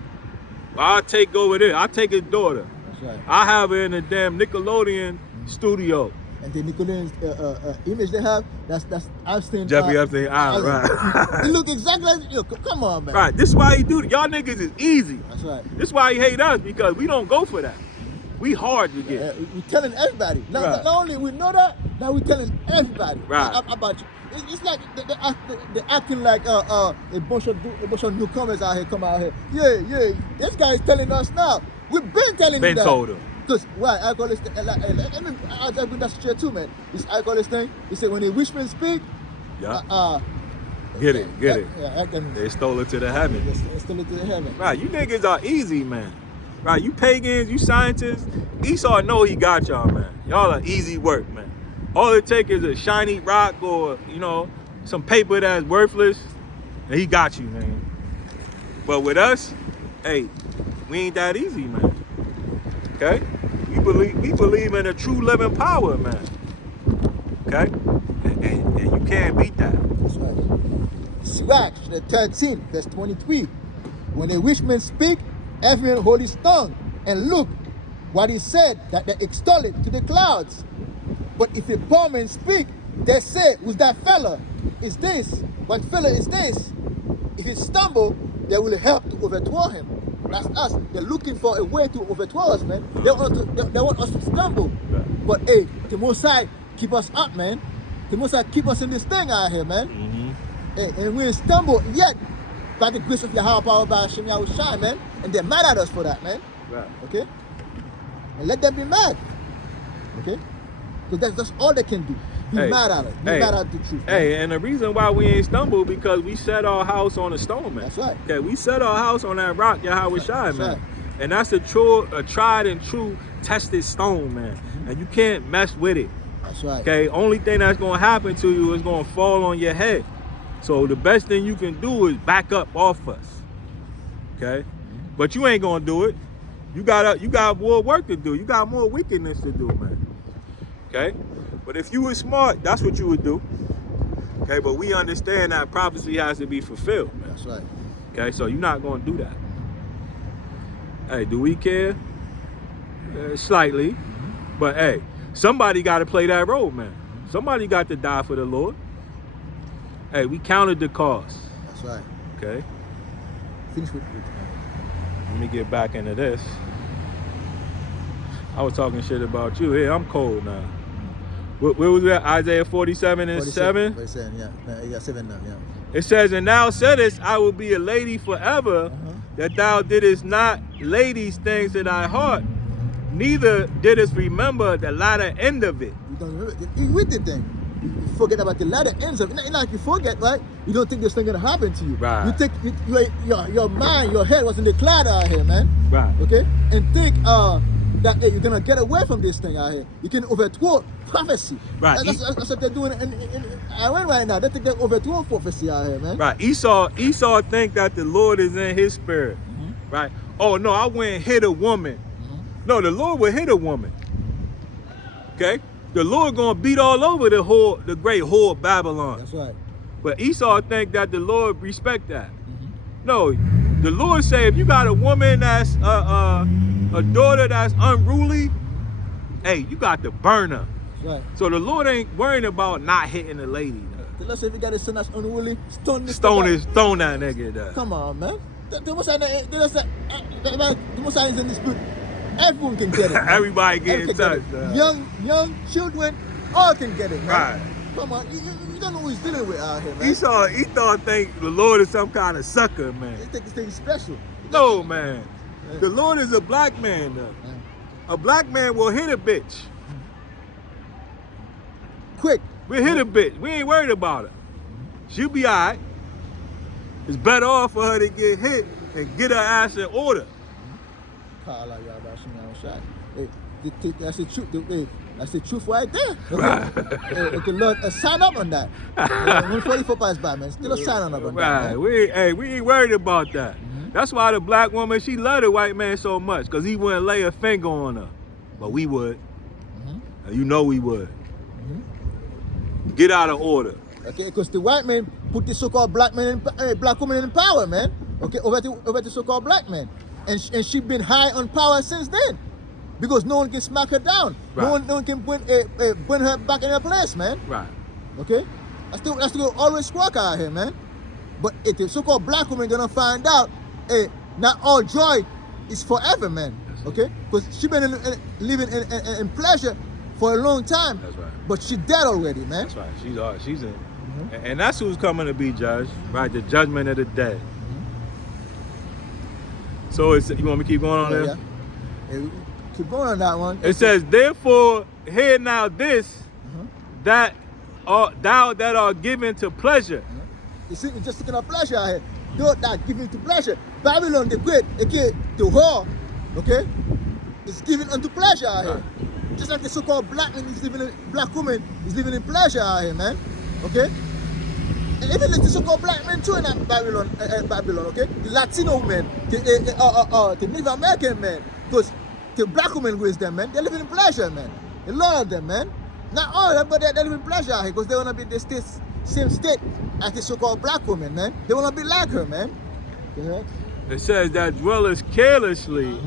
I'll take over there. I'll take his daughter. That's right. I have her in the damn Nickelodeon studio. And the Nickelodeon image they have, that's Epstein. Jeffrey Epstein, right. He look exactly like, yo, come on, man. Right, this is why he do it. Y'all niggas is easy. That's right. This is why he hate us, because we don't go for that. We hard to get. We're telling everybody. Not only we know that, now we're telling everybody about you. It's like they're acting like a bunch of newcomers out here come out here. Yeah. This guy is telling us now. We've been telling you that. Been told him. Because why I call this thing, I'll bring that straight too, man. This I call this thing. He said when the rich men speak, Yeah. Get it. Yeah, They stole it to the heaven. They stole it to the heaven. Right, you niggas are easy, man. Right, you pagans, you scientists. Esau know he got y'all, man. Y'all are easy work, man. All it take is a shiny rock or, some paper that's worthless, and he got you, man. But with us, hey, we ain't that easy, man. Okay? We believe in a true living power, man. Okay? And you can't beat that. That's right. Sirach, the 13, verse 23. When a rich man speak, everyone hold his tongue, and look what he said, that they extol it to the clouds. But if a poor man speak, they say, who's that fella? Is this? What fella is this? If he stumble, they will help to overthrow him. That's us. They're looking for a way to overthrow us, man. They want us to stumble. But hey, the Most High keep us up, man. The Most High keep us in this thing out here, man. Hey, and we didn't stumble yet by the grace of Yahweh Power by Hashem Yahushai, man. And they're mad at us for that, man. Right. Okay? And let them be mad. Okay? Because that's all they can do. Be mad at it. Be mad at the truth. Hey, and the reason why we ain't stumbled because we set our house on a stone, man. That's right. Okay, we set our house on that rock, Yahweh Shai, man. Right. And that's a tried and true tested stone, man. And you can't mess with it. That's right. Okay, only thing that's gonna happen to you is gonna fall on your head. So the best thing you can do is back up off us. Okay? But you ain't gonna do it. You got more work to do. You got more wickedness to do, man. Okay? But if you were smart, that's what you would do. Okay, but we understand that prophecy has to be fulfilled, man. That's right. Okay, so you're not gonna do that. Hey, do we care? Slightly. But hey, somebody got to play that role, man. Somebody got to die for the Lord. Hey, we counted the cost. That's right. Okay. Finish with it. Let me get back into this. I was talking shit about you. Hey, I'm cold now. Where was that? Isaiah 47 and 7? 47, yeah, 7 now, yeah. It says, and thou saidest, I will be a lady forever, that thou didst not lay these things in thy heart, neither didst remember the latter end of it. You don't remember. You read the thing. You forget about the latter ends of it. It's not like you forget, right? You don't think this thing gonna happen to you. Right. You think your mind, your head was in the cloud out here, man. Right. Okay? And think that hey, you're gonna get away from this thing out here. You can overthrow prophecy. Right. That's what they're doing in Iran right now. They think they're overthrowing prophecy out here, man. Right. Esau think that the Lord is in his spirit. Right. Oh no, I went and hit a woman. No, the Lord will hit a woman. Okay? The Lord gonna beat all over the great whore Babylon. That's right. But Esau think that the Lord respect that. No, the Lord say if you got a woman that's a daughter that's unruly, hey, you got to burn her. That's right. So the Lord ain't worrying about not hitting the lady. Let's say if you got a son that's unruly, stone that nigga. There. Come on, man. The Most High is in this book. Everyone can get it. Man. Everybody get in touch. Young children, all can get it, man. Right. Come on, you don't know who he's dealing with out here, man. Esau think the Lord is some kind of sucker, man. He think this thing is special. No, man. The Lord is a black man, though. A black man will hit a bitch. Quick. We'll hit a bitch. We ain't worried about her. She'll be all right. It's better off for her to get hit and get her ass in order. Hey, that's the truth. That's the truth right there. Okay, Right. Okay, Lord, sign up on that. 144 pass by, man. Still sign on up on that. Right. We ain't worried about that. That's why the black woman, she loved the white man so much, because he wouldn't lay a finger on her. But we would. You know we would. Get out of order. Okay, because the white man put the so-called black woman in power, man. Okay, over the so-called black man, and she been high on power since then, because no one can smack her down. Right. No one can bring her back in her place, man. Right. Okay, that's the way always work out here, man. But if the so-called black woman gonna find out, not all joy is forever, man. Okay, because she been living in pleasure for a long time. That's right. But she dead already, man. That's right. She's in. And that's who's coming to be judged, right? The judgment of the dead. So you want me to keep going on there? Yeah. Hey, keep going on that one. It says, therefore, hear now this, that thou that are given to pleasure. You see, it's just taking a pleasure out here. Those that giving to pleasure. Babylon the Great, okay, the whore, okay, is given unto pleasure out here. Just like the so-called black man black woman is living in pleasure out here, man. Okay? And even the so-called black men too in that Babylon, okay? The Latino men, the Native American men, because the black women with them, man, they're living in pleasure, man. A lot of them, man. Not all of them, but they're living in pleasure out here because they want to be the same state as the so-called black woman, man. They want to be like her, man. Yeah. It says that dwellest carelessly,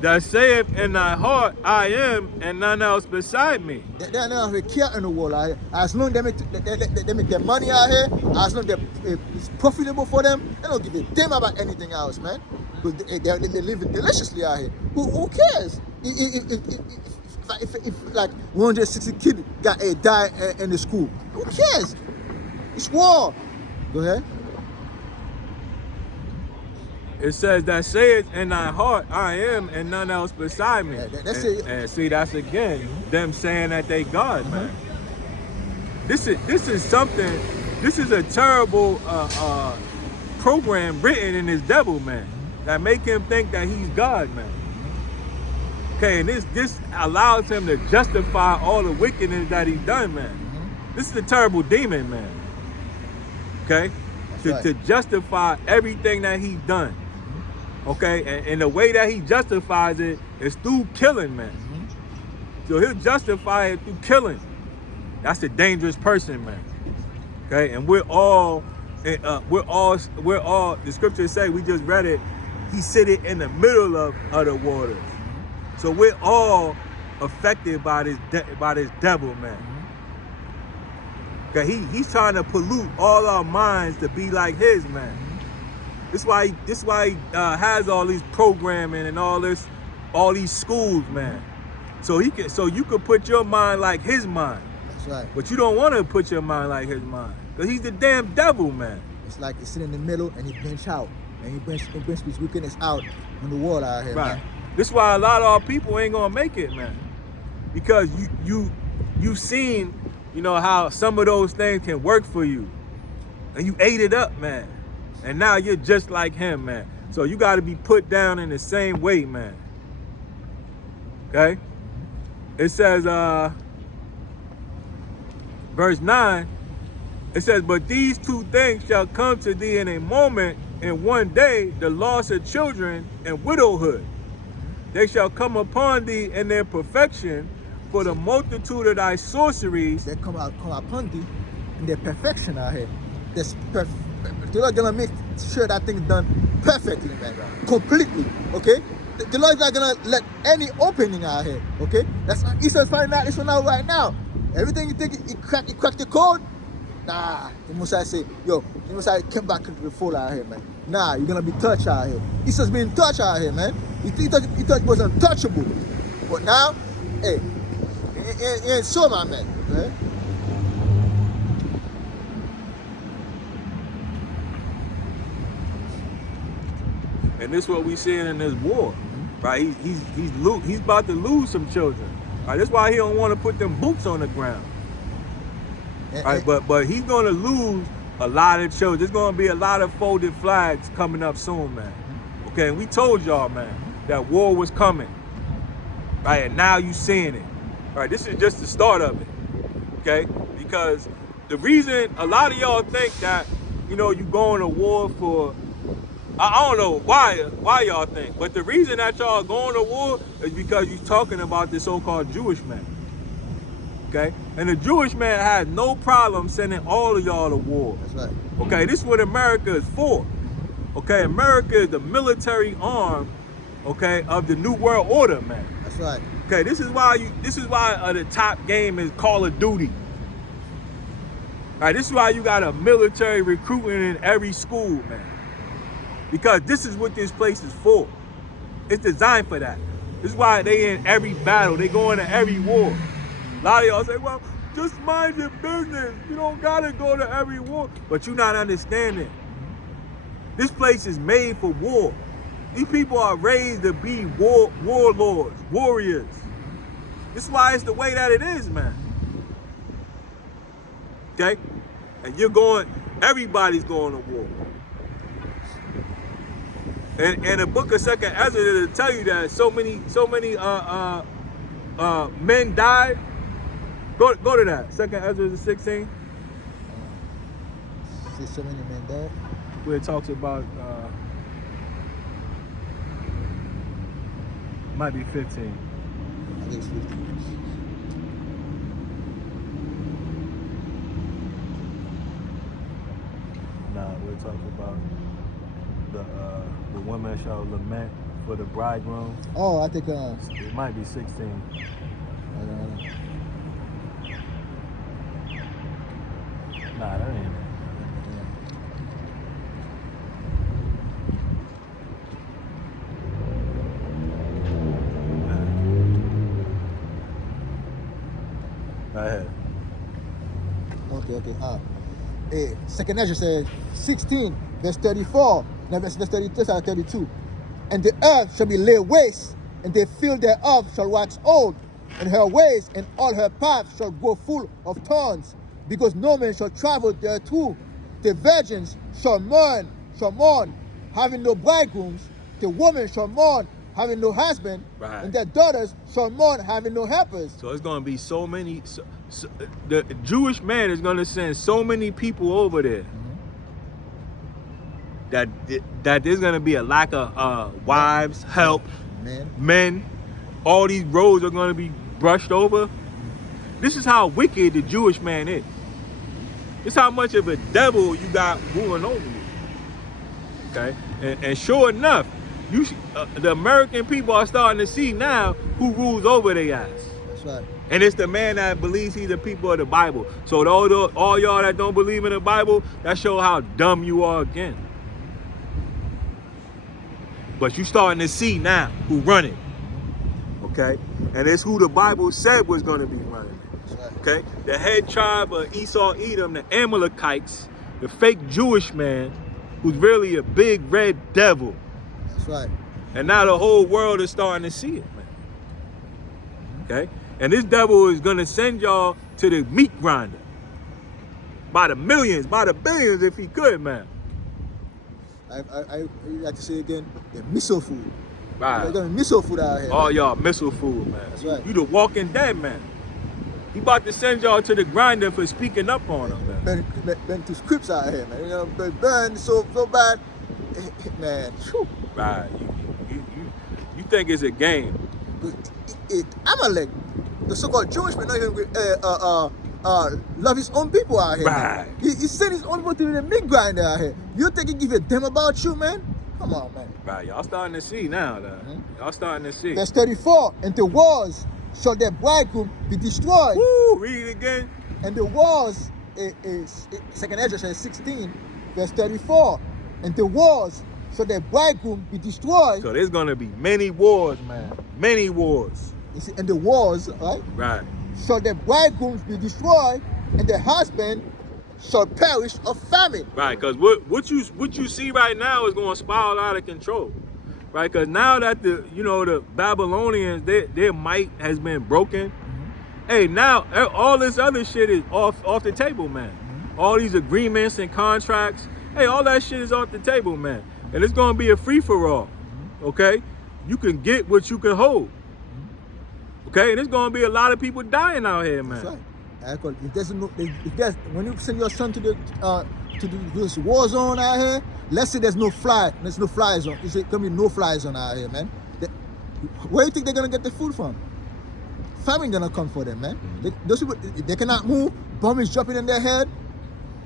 that saith in thy heart, I am, and none else beside me. They don't have a care in the world out here. As long as they make their money out here, as long as it's profitable for them, they don't give a damn about anything else, man. Because they live deliciously out here. Who cares? If like 160 kids got die in the school, who cares? It's war. Go ahead. It says that saith in thy heart, I am, and none else beside me. That's it. And see, that's again them saying that they God, man. This is something. This is a terrible program written in this devil, man, that make him think that he's God, man. Okay, and this allows him to justify all the wickedness that he's done, man. This is a terrible demon, man. Okay, to justify everything that he's done. Okay, and the way that he justifies it is through killing, man. So he'll justify it through killing. That's a dangerous person, man. Okay, and we're all. The scriptures say, we just read it. He sitteth in the middle of the waters. So we're all affected by this devil, man. Okay, he's trying to pollute all our minds to be like his, man. This why he has all these programming and all these schools, man. So you can put your mind like his mind. That's right. But you don't want to put your mind like his mind. Because he's the damn devil, man. It's like he's sitting in the middle and he bench out. And he brings his wickedness out on the wall out here, Right. man. This is why a lot of our people ain't gonna make it, man. Because you've seen, you know, how some of those things can work for you. And you ate it up, man. And now you're just like him, man. So you gotta be put down in the same way, man. Okay? It says, verse 9, it says, but these two things shall come to thee in a moment, in one day, the loss of children and widowhood. They shall come upon thee in their perfection, for the multitude of thy sorceries. They come upon thee in their perfection out here. The Lord gonna make sure that thing's done perfectly, man. Completely. Okay? The Lord's not gonna let any opening out here. Okay? That's He says finding out this one out right now. Everything you think he cracked the code. Nah, the Messiah say, yo, the Messiah came back into the fold out here, man. Nah, you're gonna be touched out here. Esau's being touched out here, man. He thought he was untouchable. But now, hey, he ain't so, my man. Right? And this is what we seeing in this war, right? He's about to lose some children, right? That's why he don't want to put them boots on the ground, right? But he's gonna lose a lot of children. There's gonna be a lot of folded flags coming up soon, man. Okay, and we told y'all, man, that war was coming, right? And now you seeing it, right? This is just the start of it, okay? Because the reason a lot of y'all think that, you know, you going to war for, I don't know why y'all think, but the reason that y'all going to war is because you're talking about this so-called Jewish man, okay? And the Jewish man has no problem sending all of y'all to war. That's right. Okay, this is what America is for. Okay, America is the military arm, okay, of the New World Order, man. That's right. Okay, this is why the top game is Call of Duty. All right, this is why you got a military recruiting in every school, man. Because this is what this place is for. It's designed for that. This is why they in every battle. They go into every war. A lot of y'all say, well, just mind your business. You don't gotta go to every war. But you're not understanding. This place is made for war. These people are raised to be warlords, warriors. This is why it's the way that it is, man. Okay? And everybody's going to war. And the book of Second Ezra will tell you that so many men died. Go to that. Second Ezra 16. See so many men dead. Where it talks about might be 15. I think it's 15. Nah, we're talking about the woman shall lament for the bridegroom. Oh, I think It might be 16. Nah, that ain't it. Go ahead. Okay. Second Ezra says 16, verse 34. Now verse 32 and 32. And the earth shall be laid waste, and the field thereof shall wax old, and her ways and all her paths shall go full of thorns, because no man shall travel thereto. The virgins shall mourn, having no bridegrooms. The woman shall mourn, having no husband, Right. and their daughters shall mourn, having no helpers. So it's going to be so many. The Jewish man is going to send so many people over there that there's going to be a lack of wives, help, men. All these roads are going to be brushed over. This is how wicked the Jewish man is. This is how much of a devil you got ruling over you. Okay, and sure enough, the American people are starting to see now who rules over their ass. That's right. And it's the man that believes he's the people of the Bible. So all y'all that don't believe in the Bible, that shows how dumb you are again. But you starting to see now who run it. Okay? And it's who the Bible said was going to be running it. That's right. Okay? The head tribe of Esau Edom, the Amalekites, the fake Jewish man, who's really a big red devil. That's right. And now the whole world is starting to see it, man. Okay? And this devil is gonna send y'all to the meat grinder. By the millions, by the billions if he could, man. I like to say again, the missile food. Right. They're gonna missile food out here. All y'all missile food, man. That's right. You the walking dead, man. He about to send y'all to the grinder for speaking up on him, man. Been to scripts out here, man. You know, burn so bad, man. Whew. Right. You think it's a game. Amalek, the so-called Jewish man, not even love his own people out here. Right. Man. He sent his own people to the meat grinder out here. You think he give a damn about you, man? Come on, man. Right. Y'all starting to see now, though. Y'all starting to see. Verse 34, and the walls shall their bridegroom be destroyed. Woo! Read it again. And the walls is 2nd Ezra 16, verse 34. And the walls shall their bridegroom be destroyed. So there's gonna be many wars, man. Many wars. You see, and the walls, right? Right. Shall their bridegrooms be destroyed, and their husband shall perish of famine. Right, because what you see right now is going to spiral out of control, right? Because now that the Babylonians, their might has been broken. Hey, now all this other shit is off the table, man. All these agreements and contracts, hey, all that shit is off the table, man. And it's going to be a free for all. Okay, you can get what you can hold. Okay, and there's going to be a lot of people dying out here, man. That's right. When you send your son to this war zone out here, let's say there's no fly zone. It's gonna be no fly zone out here, man. Where do you think they're gonna get the food from? Famine gonna come for them, man. Those people, they cannot move. Bomb is dropping in their head.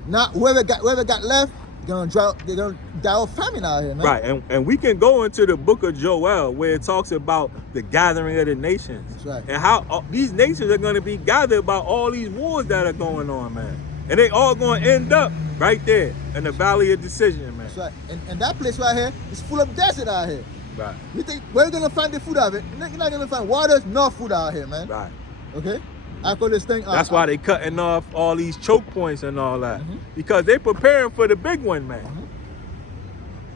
Now whoever got left, they're gonna die of famine out here, man. Right, and we can go into the book of Joel where it talks about the gathering of the nations. That's right. And how these nations are going to be gathered by all these wars that are going on, man. And they all going to end up right there in the Valley of Decision, man. That's right. And that place right here is full of desert out here. Right. You think where you gonna find the food out of it? You're not gonna find water, no food out here, man. Right. Okay? I call this thing. That's why they cutting off all these choke points and all that. Because they preparing for the big one, man.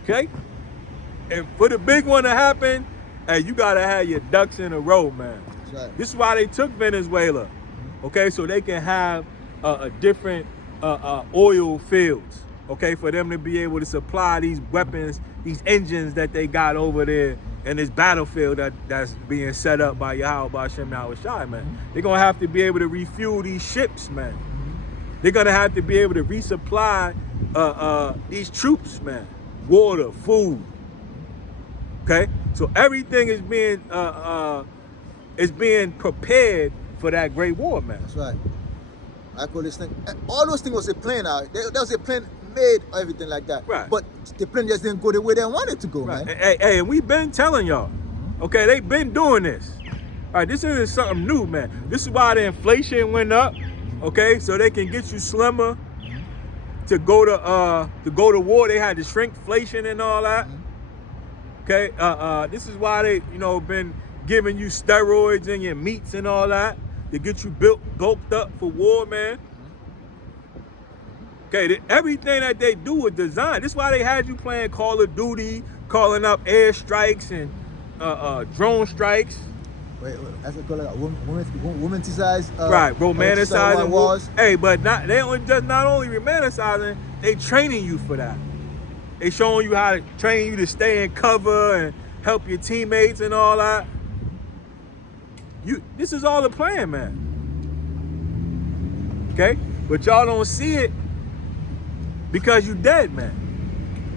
Okay? And for the big one to happen, hey, you gotta have your ducks in a row, man. That's right. This is why they took Venezuela. Okay, so they can have a different oil fields. Okay, for them to be able to supply these weapons, these engines that they got over there in this battlefield that's being set up by Yahweh Ba'Shem Yahushai, man. They're gonna have to be able to refuel these ships, man. They're gonna have to be able to resupply these troops, man. Water, food. Okay, so everything is being prepared for that great war, man. That's right. I call this thing. All those things was a plan out. There was a plan made, everything like that. Right. But the plan just didn't go the way they wanted to go, Right. man. Hey, and we've been telling y'all, okay, they've been doing this. All right, this isn't something new, man. This is why the inflation went up, okay, so they can get you slimmer to go to war. They had the shrinkflation and all that. Okay, this is why they, been giving you steroids in your meats and all that to get you bulked up for war, man. Okay, everything that they do is designed. This is why they had you playing Call of Duty, calling up air strikes and drone strikes. Wait, that's what call it romanticized. Right, romanticizing wars. Hey, but not only romanticizing, they training you for that. They showing you how to train you to stay in cover and help your teammates and all that. This is all the plan, man. Okay, but y'all don't see it because you dead, man.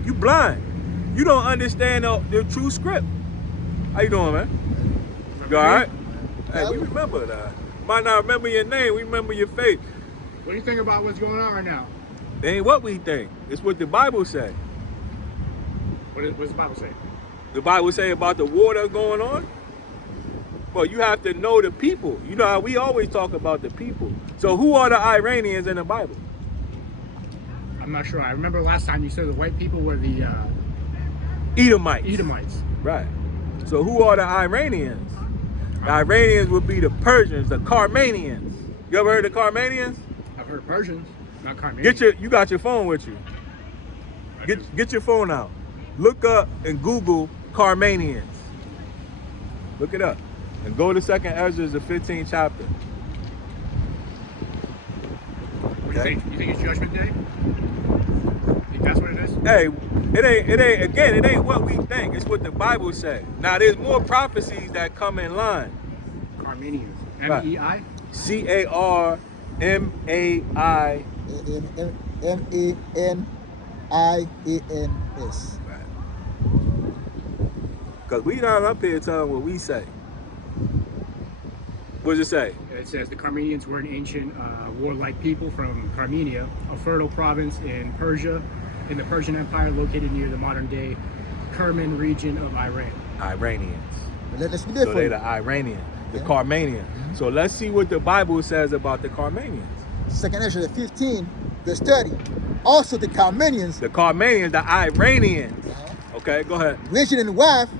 You blind. You don't understand the true script. How you doing, man? You all right? Hey, we remember that. Might not remember your name, we remember your face. What do you think about what's going on right now? It ain't what we think. It's what the Bible say. What's the Bible say? The Bible say about the war that's going on. Well, you have to know the people. You know how we always talk about the people. So who are the Iranians in the Bible? I'm not sure. I remember last time you said the white people were the Edomites. Edomites. Right. So who are the Iranians? The Iranians would be the Persians, the Carmanians. You ever heard of Carmanians? I've heard Persians, not Carmanians. You got your phone with you. Get your phone out. Look up and Google Carmanians. Look it up. And go to 2nd Ezra, the 15th chapter. What do you think? You think it's Judgment Day? Think that's what it is? Hey, it ain't what we think. It's what the Bible says. Now there's more prophecies that come in line. Armenians. Right. MEI? CARMAI. MANIANS. Because we not up here telling what we say. What does it say? It says the Carmenians were an ancient warlike people from Carmenia, a fertile province in Persia, in the Persian Empire, located near the modern-day Kerman region of Iran. Iranians. Let's be there So for they're you. the Iranian, the Yeah. Carmanian. So let's see what the Bible says about the Carmanians. 2nd Ezra 15, verse 30. Also the Carmanians, The Carmanians, the Iranians. Okay, go ahead. raging in wrath,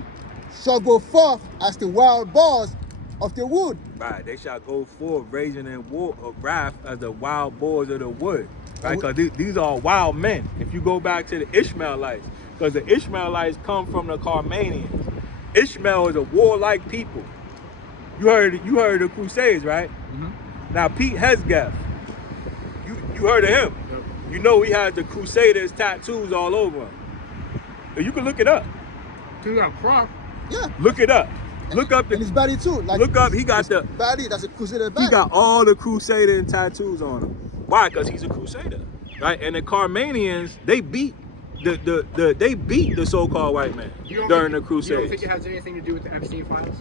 shall go forth as the wild boars of the wood. Right, they shall go forth raging in war of wrath as the wild boars of the wood. Right, because these are wild men. If you go back to the Ishmaelites, because the Ishmaelites come from the Carmanians. Ishmael is a warlike people. You heard of the Crusades, right? Mm-hmm. Now Pete Hesgeth, you heard of him? Yep. You know he has the Crusaders tattoos all over him. You can look it up. Took out cross. Yeah. Look it up. Look up And his the. body too. Like Look up. He got the. body, that's a crusader body. He got all the Crusader tattoos on him. Why? Because he's a Crusader, right? And the Carmanians, they beat the so-called white man during the You don't Crusades. think it has anything to do with the Epstein files?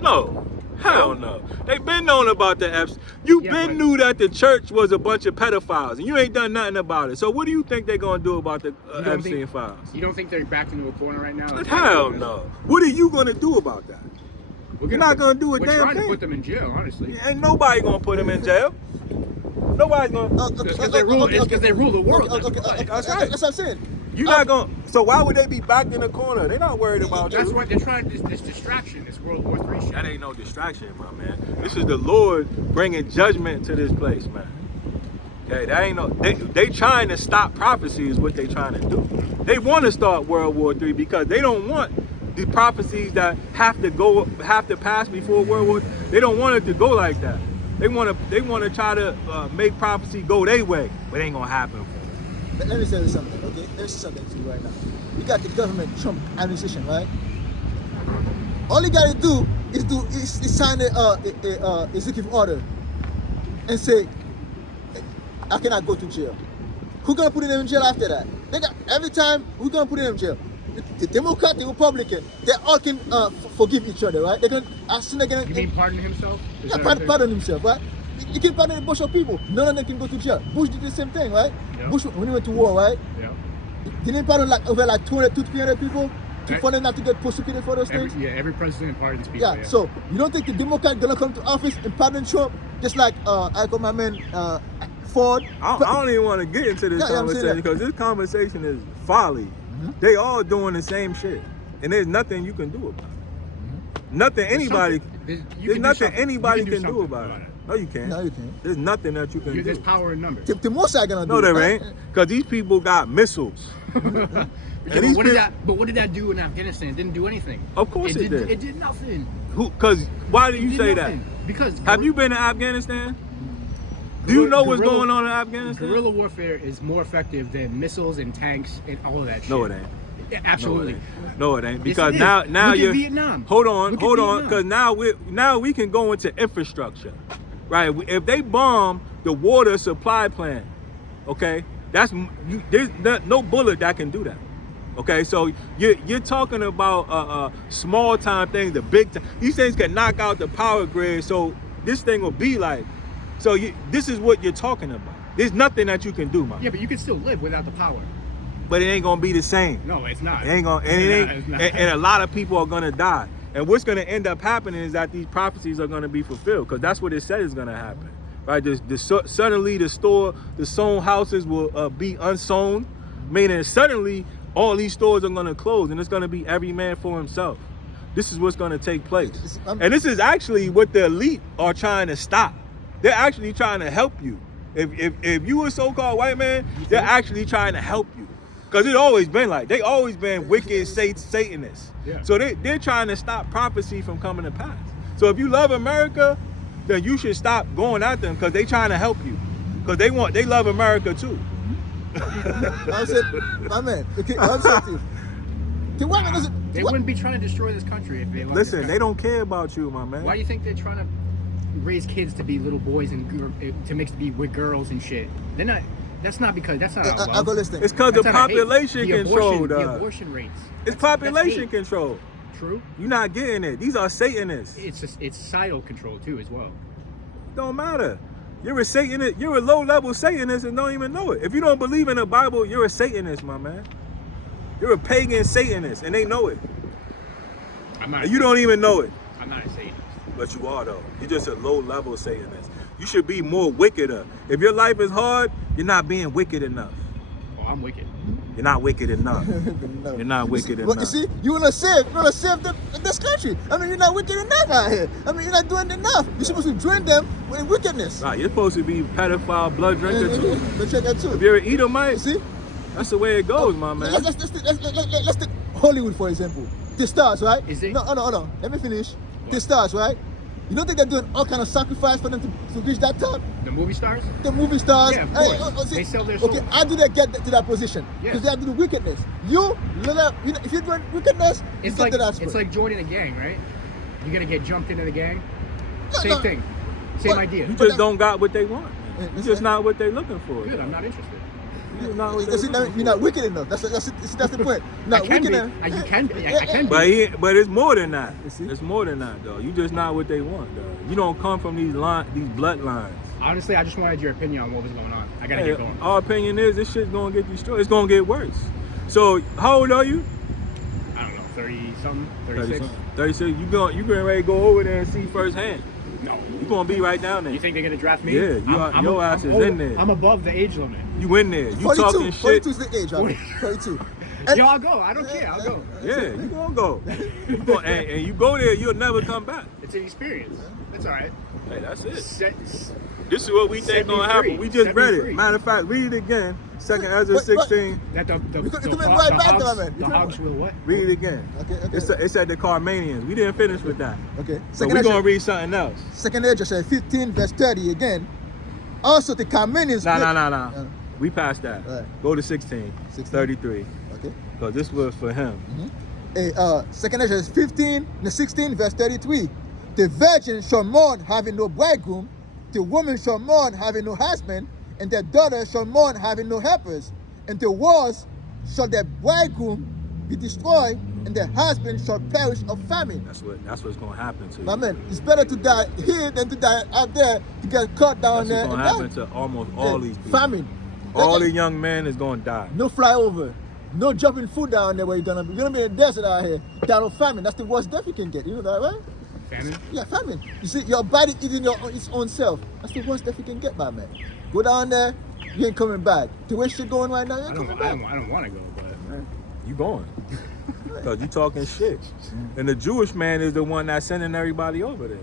No, hell no. They been known about the Epstein. You Yeah, been but- knew that the church was a bunch of pedophiles, and you ain't done nothing about it. So what do you think they're gonna do about the You don't Epstein think- files? You don't think they're backed into a corner right now? Hell no. What are you gonna do about that? You're not gonna do a We're damn trying to thing. put them in jail, honestly. Ain't nobody gonna put him in jail. Nobody's gonna. It's because they rule. It's because they rule the world. Okay, That's right. That's what I'm saying. You're not gonna. So why would they be backed in the corner? They're not worried about That's you. what they're trying. This distraction. This World War III shit. That ain't no distraction, my man. This is the Lord bringing judgment to this place, man. Okay, that ain't no. They trying to stop prophecy is what they trying to do. They want to start World War III because they don't want the prophecies that have to pass before World War. They don't want it to go like that. They want to try to make prophecy go their way, but it ain't gonna happen for them. Let me tell you something, okay? Let me say something to you right now. You got the government Trump administration, right? All you gotta do is sign a executive order and say, I cannot go to jail. Who gonna put him in jail after that? They got every time who gonna put him in jail? The Democrat, the Republican, they all can forgive each other, right? They're gonna as soon as they're You gonna mean pardon himself? Is yeah, that- pardon himself, right? You can pardon a bunch of people. None of them can go to jail. Bush did the same thing, right? Yeah. Bush, when he went to war, right? Yeah. Didn't he pardon like over like 200 to 300 people Right. for them not to get prosecuted for those things? Every president pardons people. Yeah. So you don't think the Democrat gonna come to office and pardon Trump just like I call my man Ford? I don't even want to get into this Yeah, I'm saying conversation that. because this conversation is folly. Mm-hmm. They all doing the same shit, and there's nothing you can do about it. Nothing anybody. There's nothing anybody can do about it. No, you can't. No, you can't. There's nothing that you can do. There's power in numbers. The most I gonna No, do. there ain't. Because these people got missiles. Yeah, these but what did that do in Afghanistan? It didn't do anything. Of course it did. It did nothing. Because why do It you did say nothing. Because that? Have you been to Afghanistan? Do you know what's guerrilla- going on in Afghanistan? Guerrilla warfare is more effective than missiles and tanks and all of that shit. No, it ain't. Yeah, absolutely. No, it ain't. Yes, Because it is. now Look at you're Vietnam. Hold on, Look at hold on, Vietnam. because now we can go into infrastructure, right? If they bomb the water supply plant, okay, there's no bullet that can do that. Okay, so you're talking about small time things, the big time. These things can knock out the power grid. So this thing will be like, this is what you're talking about. There's nothing that you can do, man. Yeah, but you can still live without the power. But it ain't gonna be the same. No, it's not. It ain't gonna, It's not. and a lot of people are gonna die. And what's gonna end up happening is that these prophecies are gonna be fulfilled, because that's what it said is gonna happen, right? Suddenly the sown houses will be unsown, meaning suddenly all these stores are gonna close, and it's gonna be every man for himself. This is what's gonna take place, and this is actually what the elite are trying to stop. They're actually trying to help you. If you a so-called white man, they're actually trying to help you. Because it's always been like, they always been wicked Satanists. Yeah. So they're trying to stop prophecy from coming to pass. So if you love America, then you should stop going at them because they trying to help you. Because they love America too. I said, my man, okay, I'm saying to you. The woman doesn't. They wouldn't be trying to destroy this country if they loved Listen, this they don't care about you, my man. Why do you think they're trying to raise kids to be little boys and to mix to be with girls and shit? They're not. That's not because that's not. I go listen. It's because the That's not a hate. population The control, abortion, the dog. abortion rates. It's That's population hate. control. True. You're not getting it. These are Satanists. It's societal control too as well. Don't matter. You're a Satanist. You're a low-level Satanist and don't even know it. If you don't believe in the Bible, you're a Satanist, my man. You're a pagan Satanist, and they know it. I'm not. And you don't even know it. I'm not a Satanist. But you are, though. You're just a low-level Satanist. You should be more wickeder. If your life is hard, you're not being wicked enough. Oh, I'm wicked. You're not wicked enough. No. You're not wicked Well, enough. you see, you wanna save this country. I mean, you're not wicked enough out here. I mean, you're not doing enough. You're supposed to join them with wickedness. Right, you're supposed to be pedophile, blood drinker, too. Let's check that If too. you're an Edomite, You see? that's the way it goes, my man. Let's take Hollywood for example. The stars, right? Is it? No, hold on. Let me finish. The stars, right? You don't think they're doing all kind of sacrifice for them to reach that top? The movie stars? The movie stars. Yeah, of course. See, They sell their okay, soul. how do they get to that position? Yeah. Because they have to do wickedness. You know, if you're doing wickedness, you It's get like to that spot. it's like joining a gang, right? You're gonna get jumped into the gang. No, Same no. thing. Same But- idea. You But just don't got what they want. Yeah, You just not what they looking for. Good. I'm not interested. You're not what You they see, looking you're not wicked enough. That's the point. You're I not can wicked be. enough. You can be. I can be. But it's more than that. You see? It's more than that, though. You just not what they want, though. You don't come from these bloodlines. Honestly, I just wanted your opinion on what was going on. I gotta Hey, get going. our opinion is this shit's gonna get destroyed. It's gonna get worse. So how old are you? I don't know, 30 something, 36. 36. You getting ready to go over there and see firsthand. No. You gonna be right down there. You think they're gonna draft me? Yeah, your ass is in there. I'm above the age limit. You in there. You 42. talking 42 shit. is the age, right? 42. Yo, I'll go. I don't care. I'll go. Yeah, you gonna go. And you go there, you'll never come back. It's an experience. That's all right. Hey, that's it. Set, This is what we think Set me gonna happen. free. We just Set me read it. free. Matter of fact, read it again. Second Ezra But- 16. that the You coming right back to that, man. You the coming hogs will what? Read it again. Okay. It said the Carmanians. We didn't finish with that. Okay. So we're gonna read something else. Second Ezra said 15 verse 30 again. Also the Carmenians. Nah. We passed that. Right. Go to 16. 33. Okay. Because this was for him. Hey, Second Ezra is 16 verse 33. The virgin shall mourn having no bridegroom, the woman shall mourn having no husband, and their daughter shall mourn having no helpers. And the wars shall their bridegroom be destroyed, and their husband shall perish of famine. That's what's gonna happen to you. My man, it's better to die here than to die out there to get caught down That's there. what's gonna happen to almost all these people. Famine. All the young men is gonna die. No flyover. No jumping food down there where you're gonna be. You're gonna be in the desert out here. Down of famine. That's the worst death you can get. You know that, right? Famine? Yeah, famine. You see, your body eating its own self. That's the worst death you can get, my man. Go down there, you ain't coming back. The way shit going right now, you I ain't don't, coming I back. don't, I don't want to go, but You going. Because you talking shit. And the Jewish man is the one that's sending everybody over there.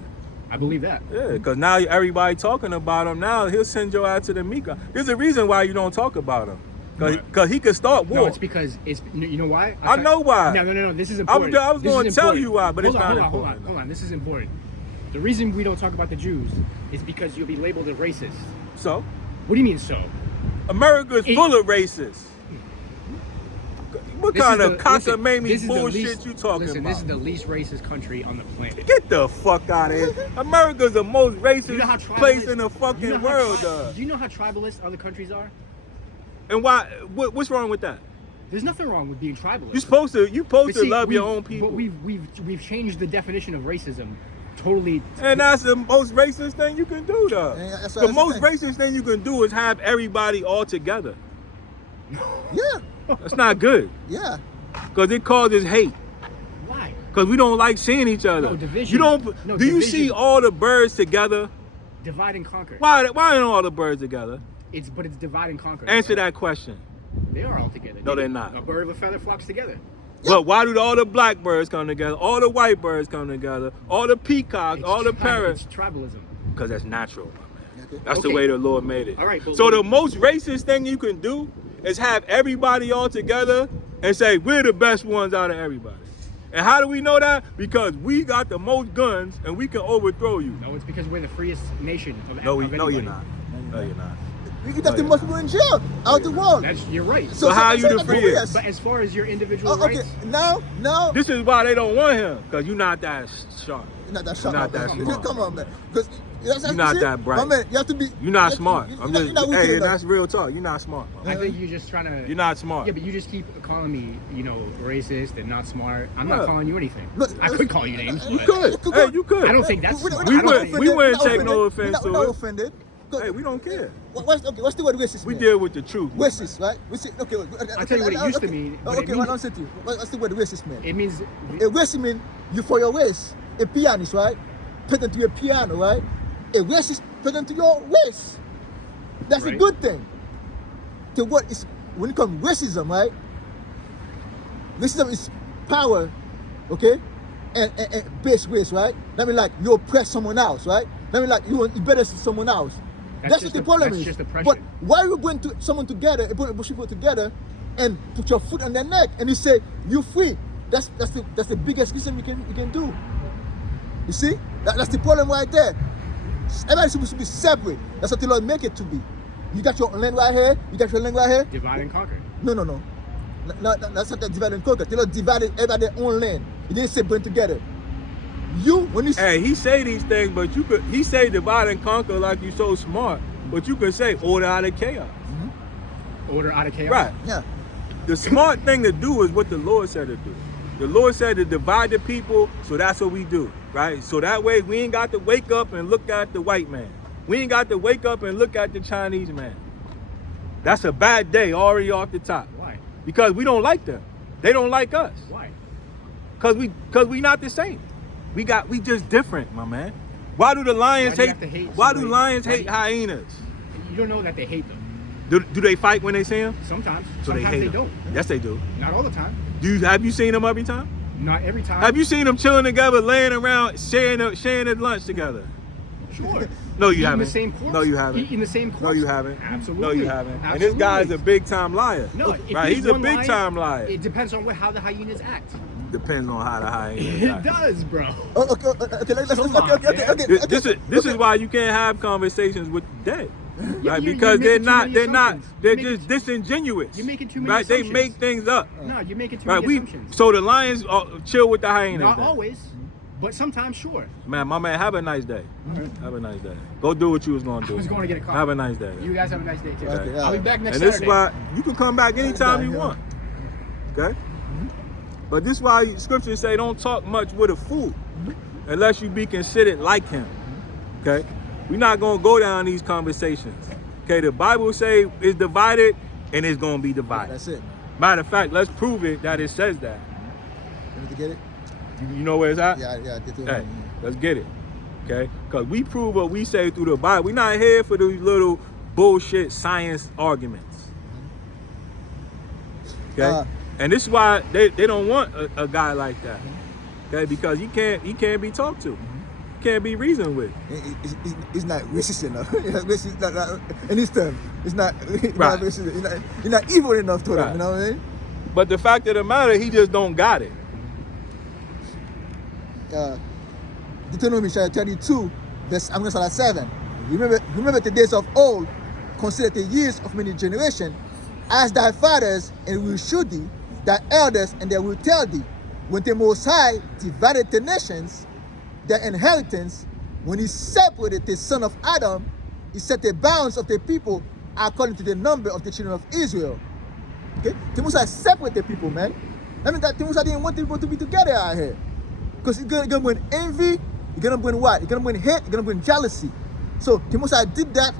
I believe that. Yeah, because now everybody talking about him. Now he'll send your ass to the Mika. There's a reason why you don't talk about him. Because he could start war. No, it's because you know why? I know why. No. This is important. I was This going is to tell important. you why, but it's not Hold important. on. This is important. The reason we don't talk about the Jews is because you'll be labeled a racist. So, What do you mean so? America is It- full of racists. What This kind is of the- cockamamie this is the bullshit least- you talking listen, about? This is the least racist country on the planet. Get the fuck out of here. America's the most racist You know how place tribalist- in the fucking you know how world, tri- dog. Do you know how tribalist other countries are? And why? What's wrong with that? There's nothing wrong with being tribalist. You supposed to But see, love your we've- own people. But we've changed the definition of racism totally. And that's the most racist thing you can do, though. Yeah, that's The the most thing. racist thing you can do is have everybody all together. Yeah, That's not good. yeah. Because it causes hate. Why? Because we don't like seeing each other. No, division. You don't. No, do you division. see all the birds together? Divide and conquer. Why aren't all the birds together? It's divide and conquer. Answer that question. They are all together. No, they're not. A bird of a feather flocks together. But why do all the black birds come together? All the white birds come together. All the peacocks, all the parrots. It's tribalism. Because that's natural, my man. Okay. That's the Okay. way the Lord made it. All right, but so what- the most racist thing you can do is have everybody all together and say we're the best ones out of everybody. And how do we know that? Because we got the most guns and we can overthrow you. No, it's because we're the freest nation of No, of no, you're anybody. not. No, you're not. We got the yeah. most people in jail out the world. You're right. So how you the that's freest? But as far as your individual Okay, rights, now, This is why they don't want him, because you're not that sharp. you're not that sharp. not that man. smart. Come on, man. Because You're not that bright. My man, you have to be. You're not you- smart. you're I'm not- just, you're not wicked hey, enough. that's real talk. You're not smart. I think you're just trying to. You're not smart. Yeah, but you just keep calling me, racist and not smart. I'm Yeah. not calling you anything. Look, I could call you names. You but could. Hey, you could. I don't think that's We're smart. not We I don't wouldn't- think- we wouldn't We're not take no offended. offense We're to not it. offended. Hey, we don't care. What's the word racist We mean? deal with the truth. Racist, right? We say, okay. I'll tell you what it used to mean, but it Okay, what means- I'm saying to you. What's the word racist mean? It means A racist mean you for your waist. A pianist, right? Pretend to be a piano, right? A racist pretend to your waist. That's a Right. good thing. So what is when it comes racism, right? Racism is power, okay? And base race, right? That means like you oppress someone else, right? That means like you better see someone else. That's That's just what the a- problem that's is. just oppression. But why you bring someone together, you put a bunch of people together, and put your foot on their neck, and you say you're free? That's the biggest reason you can do. You see, that's the problem right there. Everybody's supposed to be separate. That's what the Lord make it to be. You got your land right here. You got your land right here. divide and conquer. No. That's not that divide and conquer. The Lord divided everybody their own land. He didn't say bring together. You when you Hey, he say these things, but he say divide and conquer like you so smart, but you can say order out of chaos. Order out of chaos. Right. yeah. The smart thing to do is what the Lord said to do. The Lord said to divide the people, so that's what we do, right? So that way we ain't got to wake up and look at the white man. We ain't got to wake up and look at the Chinese man. That's a bad day already off the top. Why? Because we don't like them. They don't like us. Why? Cause we not the same. We just different, my man. Why do the lions Why do you hate? have to hate Why do somebody? lions Why do hate you- hyenas? You don't know that they hate them. Do they fight when they see them? Sometimes. So Sometimes they hate they them. don't. Yes, they do. Not all the time. Have you seen them every time? Not every time. Have you seen them chilling together, laying around, sharing their lunch together? Sure. No, you Eating haven't. the same course? No, you haven't. Eating the same course? No, you haven't. Absolutely. No, you haven't. And Absolutely. this guy's a big time liar. No, if right? He's a one big lion, time liar. It depends on how the hyenas act. Depends on how the hyenas It act. does, bro. Okay. Let's Come on, This is why you can't have conversations with the dead. Right? you're Because making too many they're assumptions. just disingenuous. You're making too many right? They assumptions. make things up. No, you're making too Right? many assumptions. So the lions chill with the hyenas. Not then. always, but sometimes, sure. Man, my man, have a nice day. Have a nice day. Go do what you was gonna do. I was going to get a car. Have a nice day. You guys have a nice day, too. Okay, I'll be back next And this is Saturday. why you can come back anytime you Yeah. want. Okay? But this is why scriptures say don't talk much with a fool unless you be considered like him. Okay? We're not gonna go down these conversations. Okay, the Bible say it's divided and it's gonna be divided. That's it. Matter of fact, let's prove it that it says that. You need to get it? You know where it's at? Yeah. Get to it. Hey, let's get it. Okay? Because we prove what we say through the Bible. We're not here for these little bullshit science arguments. Okay? And this is why they don't want a guy like that. Okay? Because he can't be talked to. He can't be reasoned with. It's not racist enough. Racist not in this term. It's not Right. not racist. It's not evil enough to Right. them. You know what I mean? But the fact of the matter, he just don't got it. Deuteronomy chapter 32, verse I'm going to start at 7. Remember the days of old, consider the years of many generations, as thy fathers, and will show thee, thy elders, and they will tell thee, when the Most High divided the nations, their inheritance, when he separated the son of Adam, he set the bounds of the people according to the number of the children of Israel. Okay? The Most High separated the people, man. I mean, that the Most High didn't want people to be together out here. Because it's gonna bring envy, it's gonna bring what? It's gonna bring hate, it's gonna bring jealousy. So the Most High did that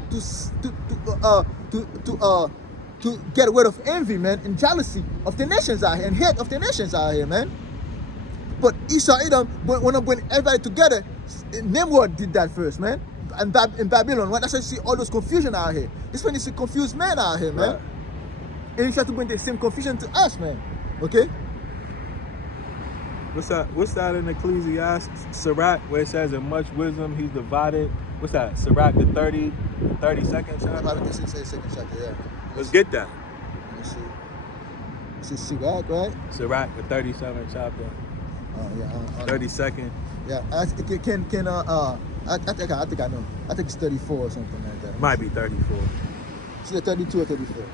to get rid of envy, man, and jealousy of the nations out here, and hate of the nations out here, man. But Esau, Edom, when I bring everybody together, Nimrod did that first, man. And in Babylon, right? That's why you see all those confusion out here. This when you see confused men out here, man. Right. And he tries to bring the same confusion to us, man. Okay? What's that in Ecclesiastes, Sirach, where it says in much wisdom he's divided What's that? Sirach, the 32nd chapter? About the 62nd chapter, yeah. Let's get that. Let me see. This is Sirach, right? Sirach, the 37th chapter. Oh, yeah. 32nd. Yeah, I think I know. I think it's 34 or something like that. Might be 34. It's either 32 or 34.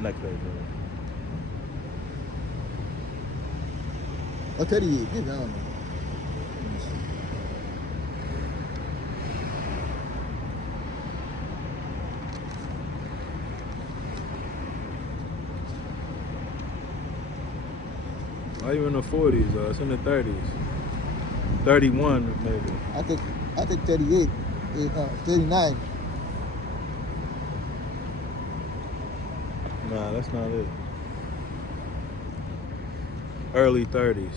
Next page, brother. Or 38, maybe, I don't know. Let me see. Why you in the 40s? It's in the 30s. 31 maybe. I think 38, 39. Nah, that's not it. Early 30s.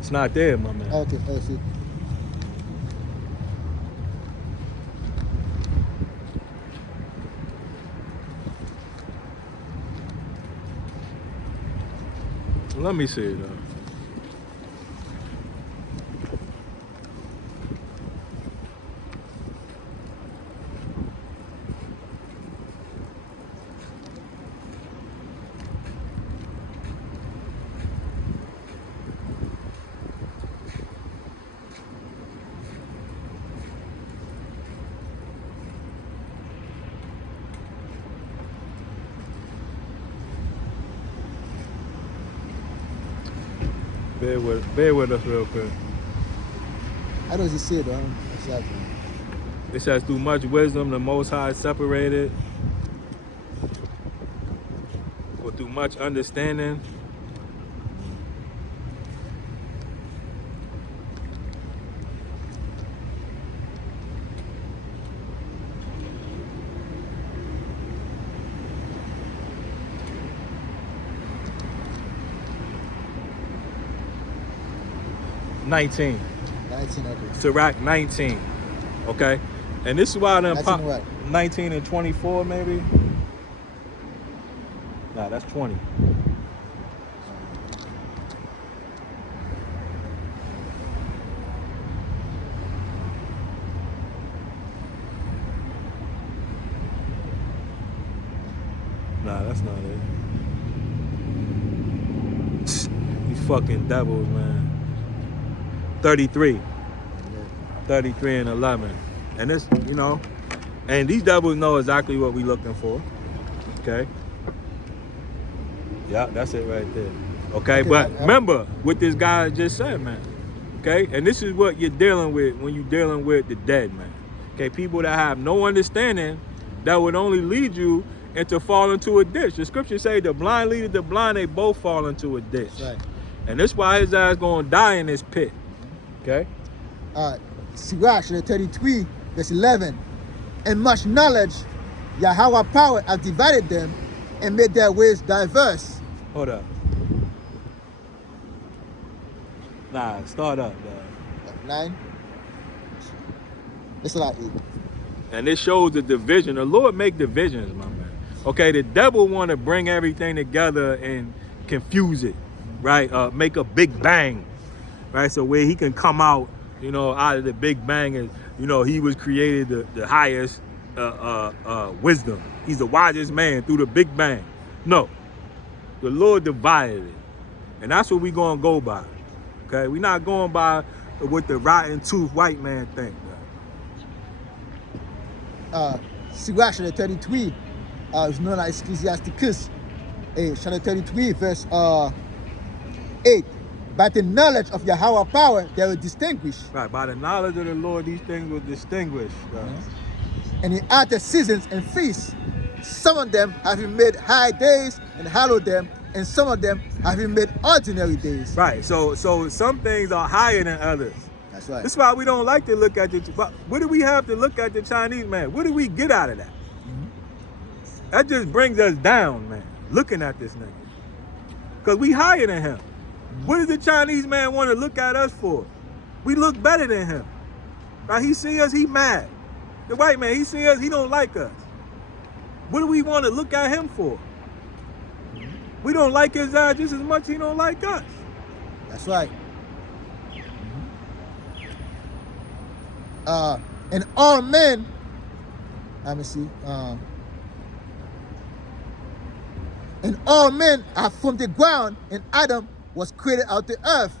It's not there, my man. Okay, I see. Let me see it though. Bear with us real quick. How does it say though? Exactly. It says, through much wisdom, the Most High separated. Or through much understanding. $19. 19, okay. Sirach 19. Okay? And this is why I done 19 pop what? 19 and 24 maybe. Nah, that's 20. Nah, that's not it. These fucking devils, man. 33. 33 and 11. And this, you know, and these devils know exactly what we looking for. Okay? Yeah, that's it right there. Okay, but remember what this guy just said, man. Okay? And this is what you're dealing with when you're dealing with the dead, man. Okay, people that have no understanding, that would only lead you into fall into a ditch. The scriptures say the blind leadeth the blind, they both fall into a ditch. Right. And that's why his ass gonna die in this pit. Okay? Sirach 33, verse 11. And much knowledge, Yahweh power have divided them and made their ways diverse. Hold up. Nah, start up, dog. 9. It's like 8. And this shows the division. The Lord make divisions, my man. Okay, the devil want to bring everything together and confuse it, right? Make a big bang, right? So where he can come out, you know, out of the big bang, and you know, he was created the highest wisdom. He's the wisest man through the big bang. No, the Lord divided it, and that's what we gonna go by. Okay, we're not going by what the rotten tooth white man think. Sirach 33 is known as Ecclesiasticus. Chapter 33, verse 8. By the knowledge of Yahweh power, they will distinguish. Right, by the knowledge of the Lord, these things will distinguish. And he added seasons and feasts. Some of them have he made high days and hallowed them, and some of them have he made ordinary days. Right, so some things are higher than others. That's right. That's why we don't like to look at the, but what do we have to look at the Chinese man? What do we get out of that? That just brings us down, man, looking at this nigga. Because we higher than him. What does the Chinese man want to look at us for? We look better than him. Right? He see us, he mad. The white man, he see us, he don't like us. What do we want to look at him for? We don't like his eye just as much as he don't like us. That's right. And all men, let me see. And all men are from the ground, and Adam was created out the earth.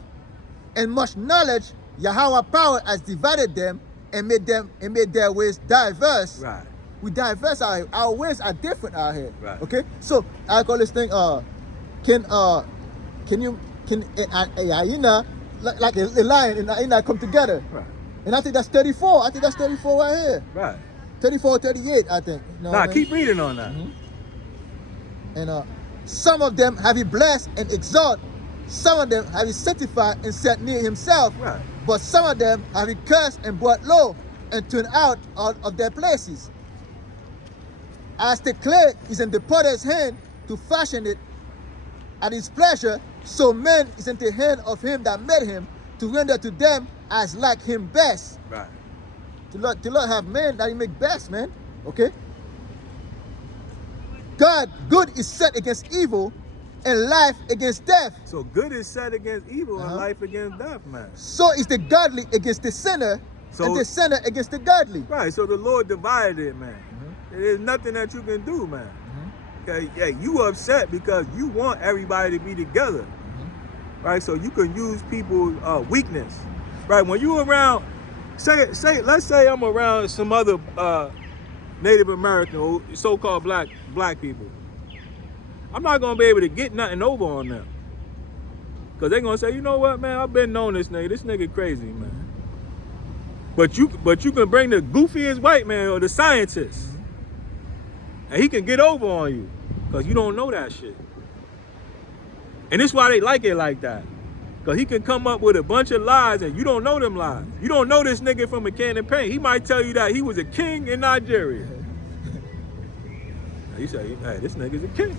And much knowledge, Yahweh power has divided them and made their ways diverse. Right. We diverse our ways are different out here. Right. Okay? So I call this thing can a hyena like a lion and a hyena come together? Right. And I think that's 34. I think that's 34 right here. Right. 34, 38, I think. You know Nah, what I mean? keep reading on that. And some of them have he blessed and exalted. Some of them have he sanctified and set near himself. Right. But some of them have he cursed and brought low and turned out of their places. As the clay is in the potter's hand to fashion it at his pleasure, so man is in the hand of him that made him to render to them as like him best. Right. The Lord have men that he make best, man. Okay? God, good is set against evil and life against death. So good is set against evil and life against death, man. So is the godly against the sinner, So- and the sinner against the godly. Right, so the Lord divided it, man. There's nothing that you can do, man. Okay, yeah, you upset because you want everybody to be together. Right, so you can use people's weakness. Right, when you around, let's say I'm around some other Native American or so-called black people. I'm not gonna be able to get nothing over on them. Cause they're gonna say, you know what, man, I've been knowing this nigga crazy, man. But you can bring the goofiest white man or the scientist, and he can get over on you, cause you don't know that shit. And this why they like it like that. Cause he can come up with a bunch of lies and you don't know them lies. You don't know this nigga from a can of paint. He might tell you that he was a king in Nigeria. You say, hey, this nigga's a king.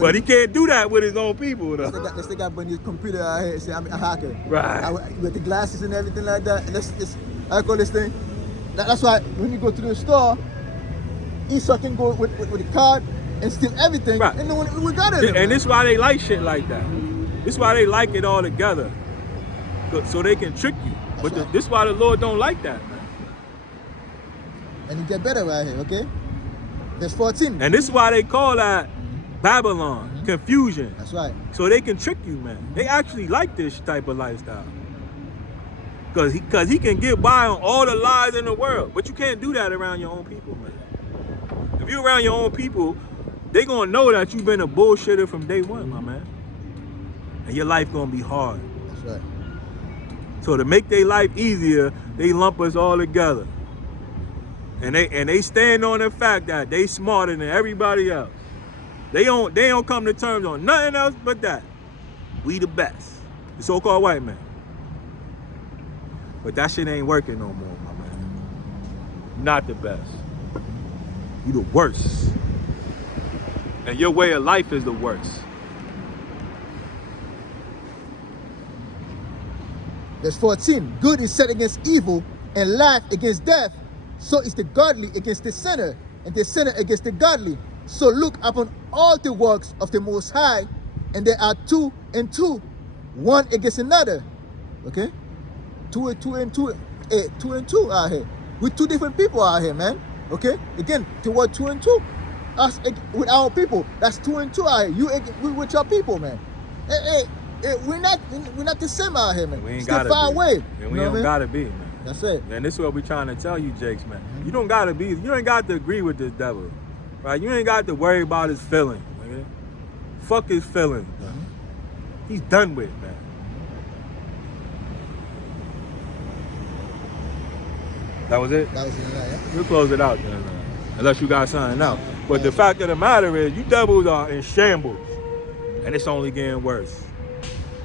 But he can't do that with his own people, though. Let's take out when his computer out here and say, I'm a hacker. Right. With the glasses and everything like that. And I call this thing. That's why when you go to the store, Esau can go with the card and steal everything. Right. And then we got it. And this is why they like shit like that. This is why they like it all together. So they can trick you. But this is why the Lord don't like that, man. And you get better right here, okay? Verse 14. And this is why they call that Babylon, confusion. That's right. So they can trick you, man. They actually like this type of lifestyle. Cause he can get by on all the lies in the world. But you can't do that around your own people, man. If you're around your own people, they gonna know that you've been a bullshitter from day one, my man. And your life gonna be hard. That's right. So to make their life easier, they lump us all together. And they stand on the fact that they smarter than everybody else. They don't come to terms on nothing else but that. We the best. The so-called white man. But that shit ain't working no more, my man. Not the best. You the worst. And your way of life is the worst. Verse 14. Good is set against evil and life against death. So is the godly against the sinner, and the sinner against the godly. So look upon all the works of the Most High, and there are two and two, one against another. Okay? Two and two out here. With two different people out here, man. Okay? Again, the word 2 and 2. Us with our people, that's 2 and 2 out here. You with your people, man. Hey, we're not the same out here, man. We ain't Still gotta far be. away. And we don't gotta be, man. That's it. And this is what we're trying to tell you, Jakes, man. You don't gotta be, you ain't got to agree with this devil. Right? You ain't got to worry about his feelings. Okay? Fuck his feelings. Man. He's done with, man. That was it? That was it, yeah. We'll close it out then, unless you got something else. But the fact of the matter is, you devils are in shambles, and it's only getting worse.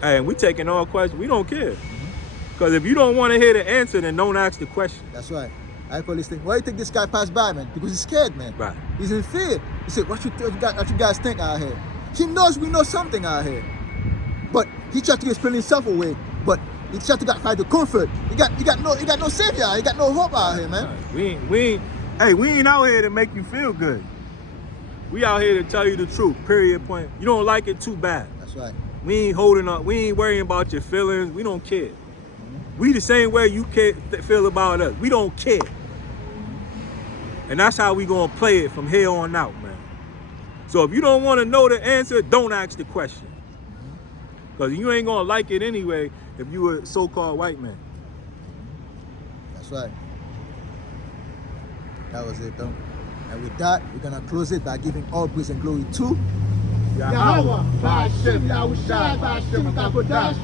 Hey, and we taking all questions. We don't care. Because if you don't want to hear the answer, then don't ask the question. That's right. I call this thing. Why you think this guy passed by, man? Because he's scared, man. Right. He's in fear. He said, what you guys think out here? He knows we know something out here. But he tried to explain himself away. But You try to find the comfort. You got no savior. You got no hope out here, man. We ain't out here to make you feel good. We out here to tell you the truth. Period. Point. You don't like it, too bad. That's right. We ain't holding up. We ain't worrying about your feelings. We don't care. We the same way you feel about us. We don't care. And that's how we gonna play it from here on out, man. So if you don't want to know the answer, don't ask the question. Because you ain't gonna like it anyway if you a so-called white man. That's right. That was it, though. And with that, we're gonna close it by giving all praise and glory to Yahweh, Ba'ashem, Yahushai, Ba'ashem, Kakodash.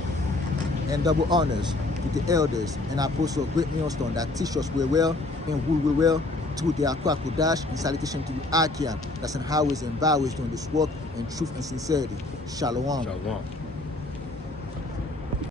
and double honors to the elders and apostles of Great Millstone that teach us we well and rule we well through the Akwa Kodash, in salutation to the Akian that's in highways and byways doing this work in truth and sincerity. Shalom. Shalom.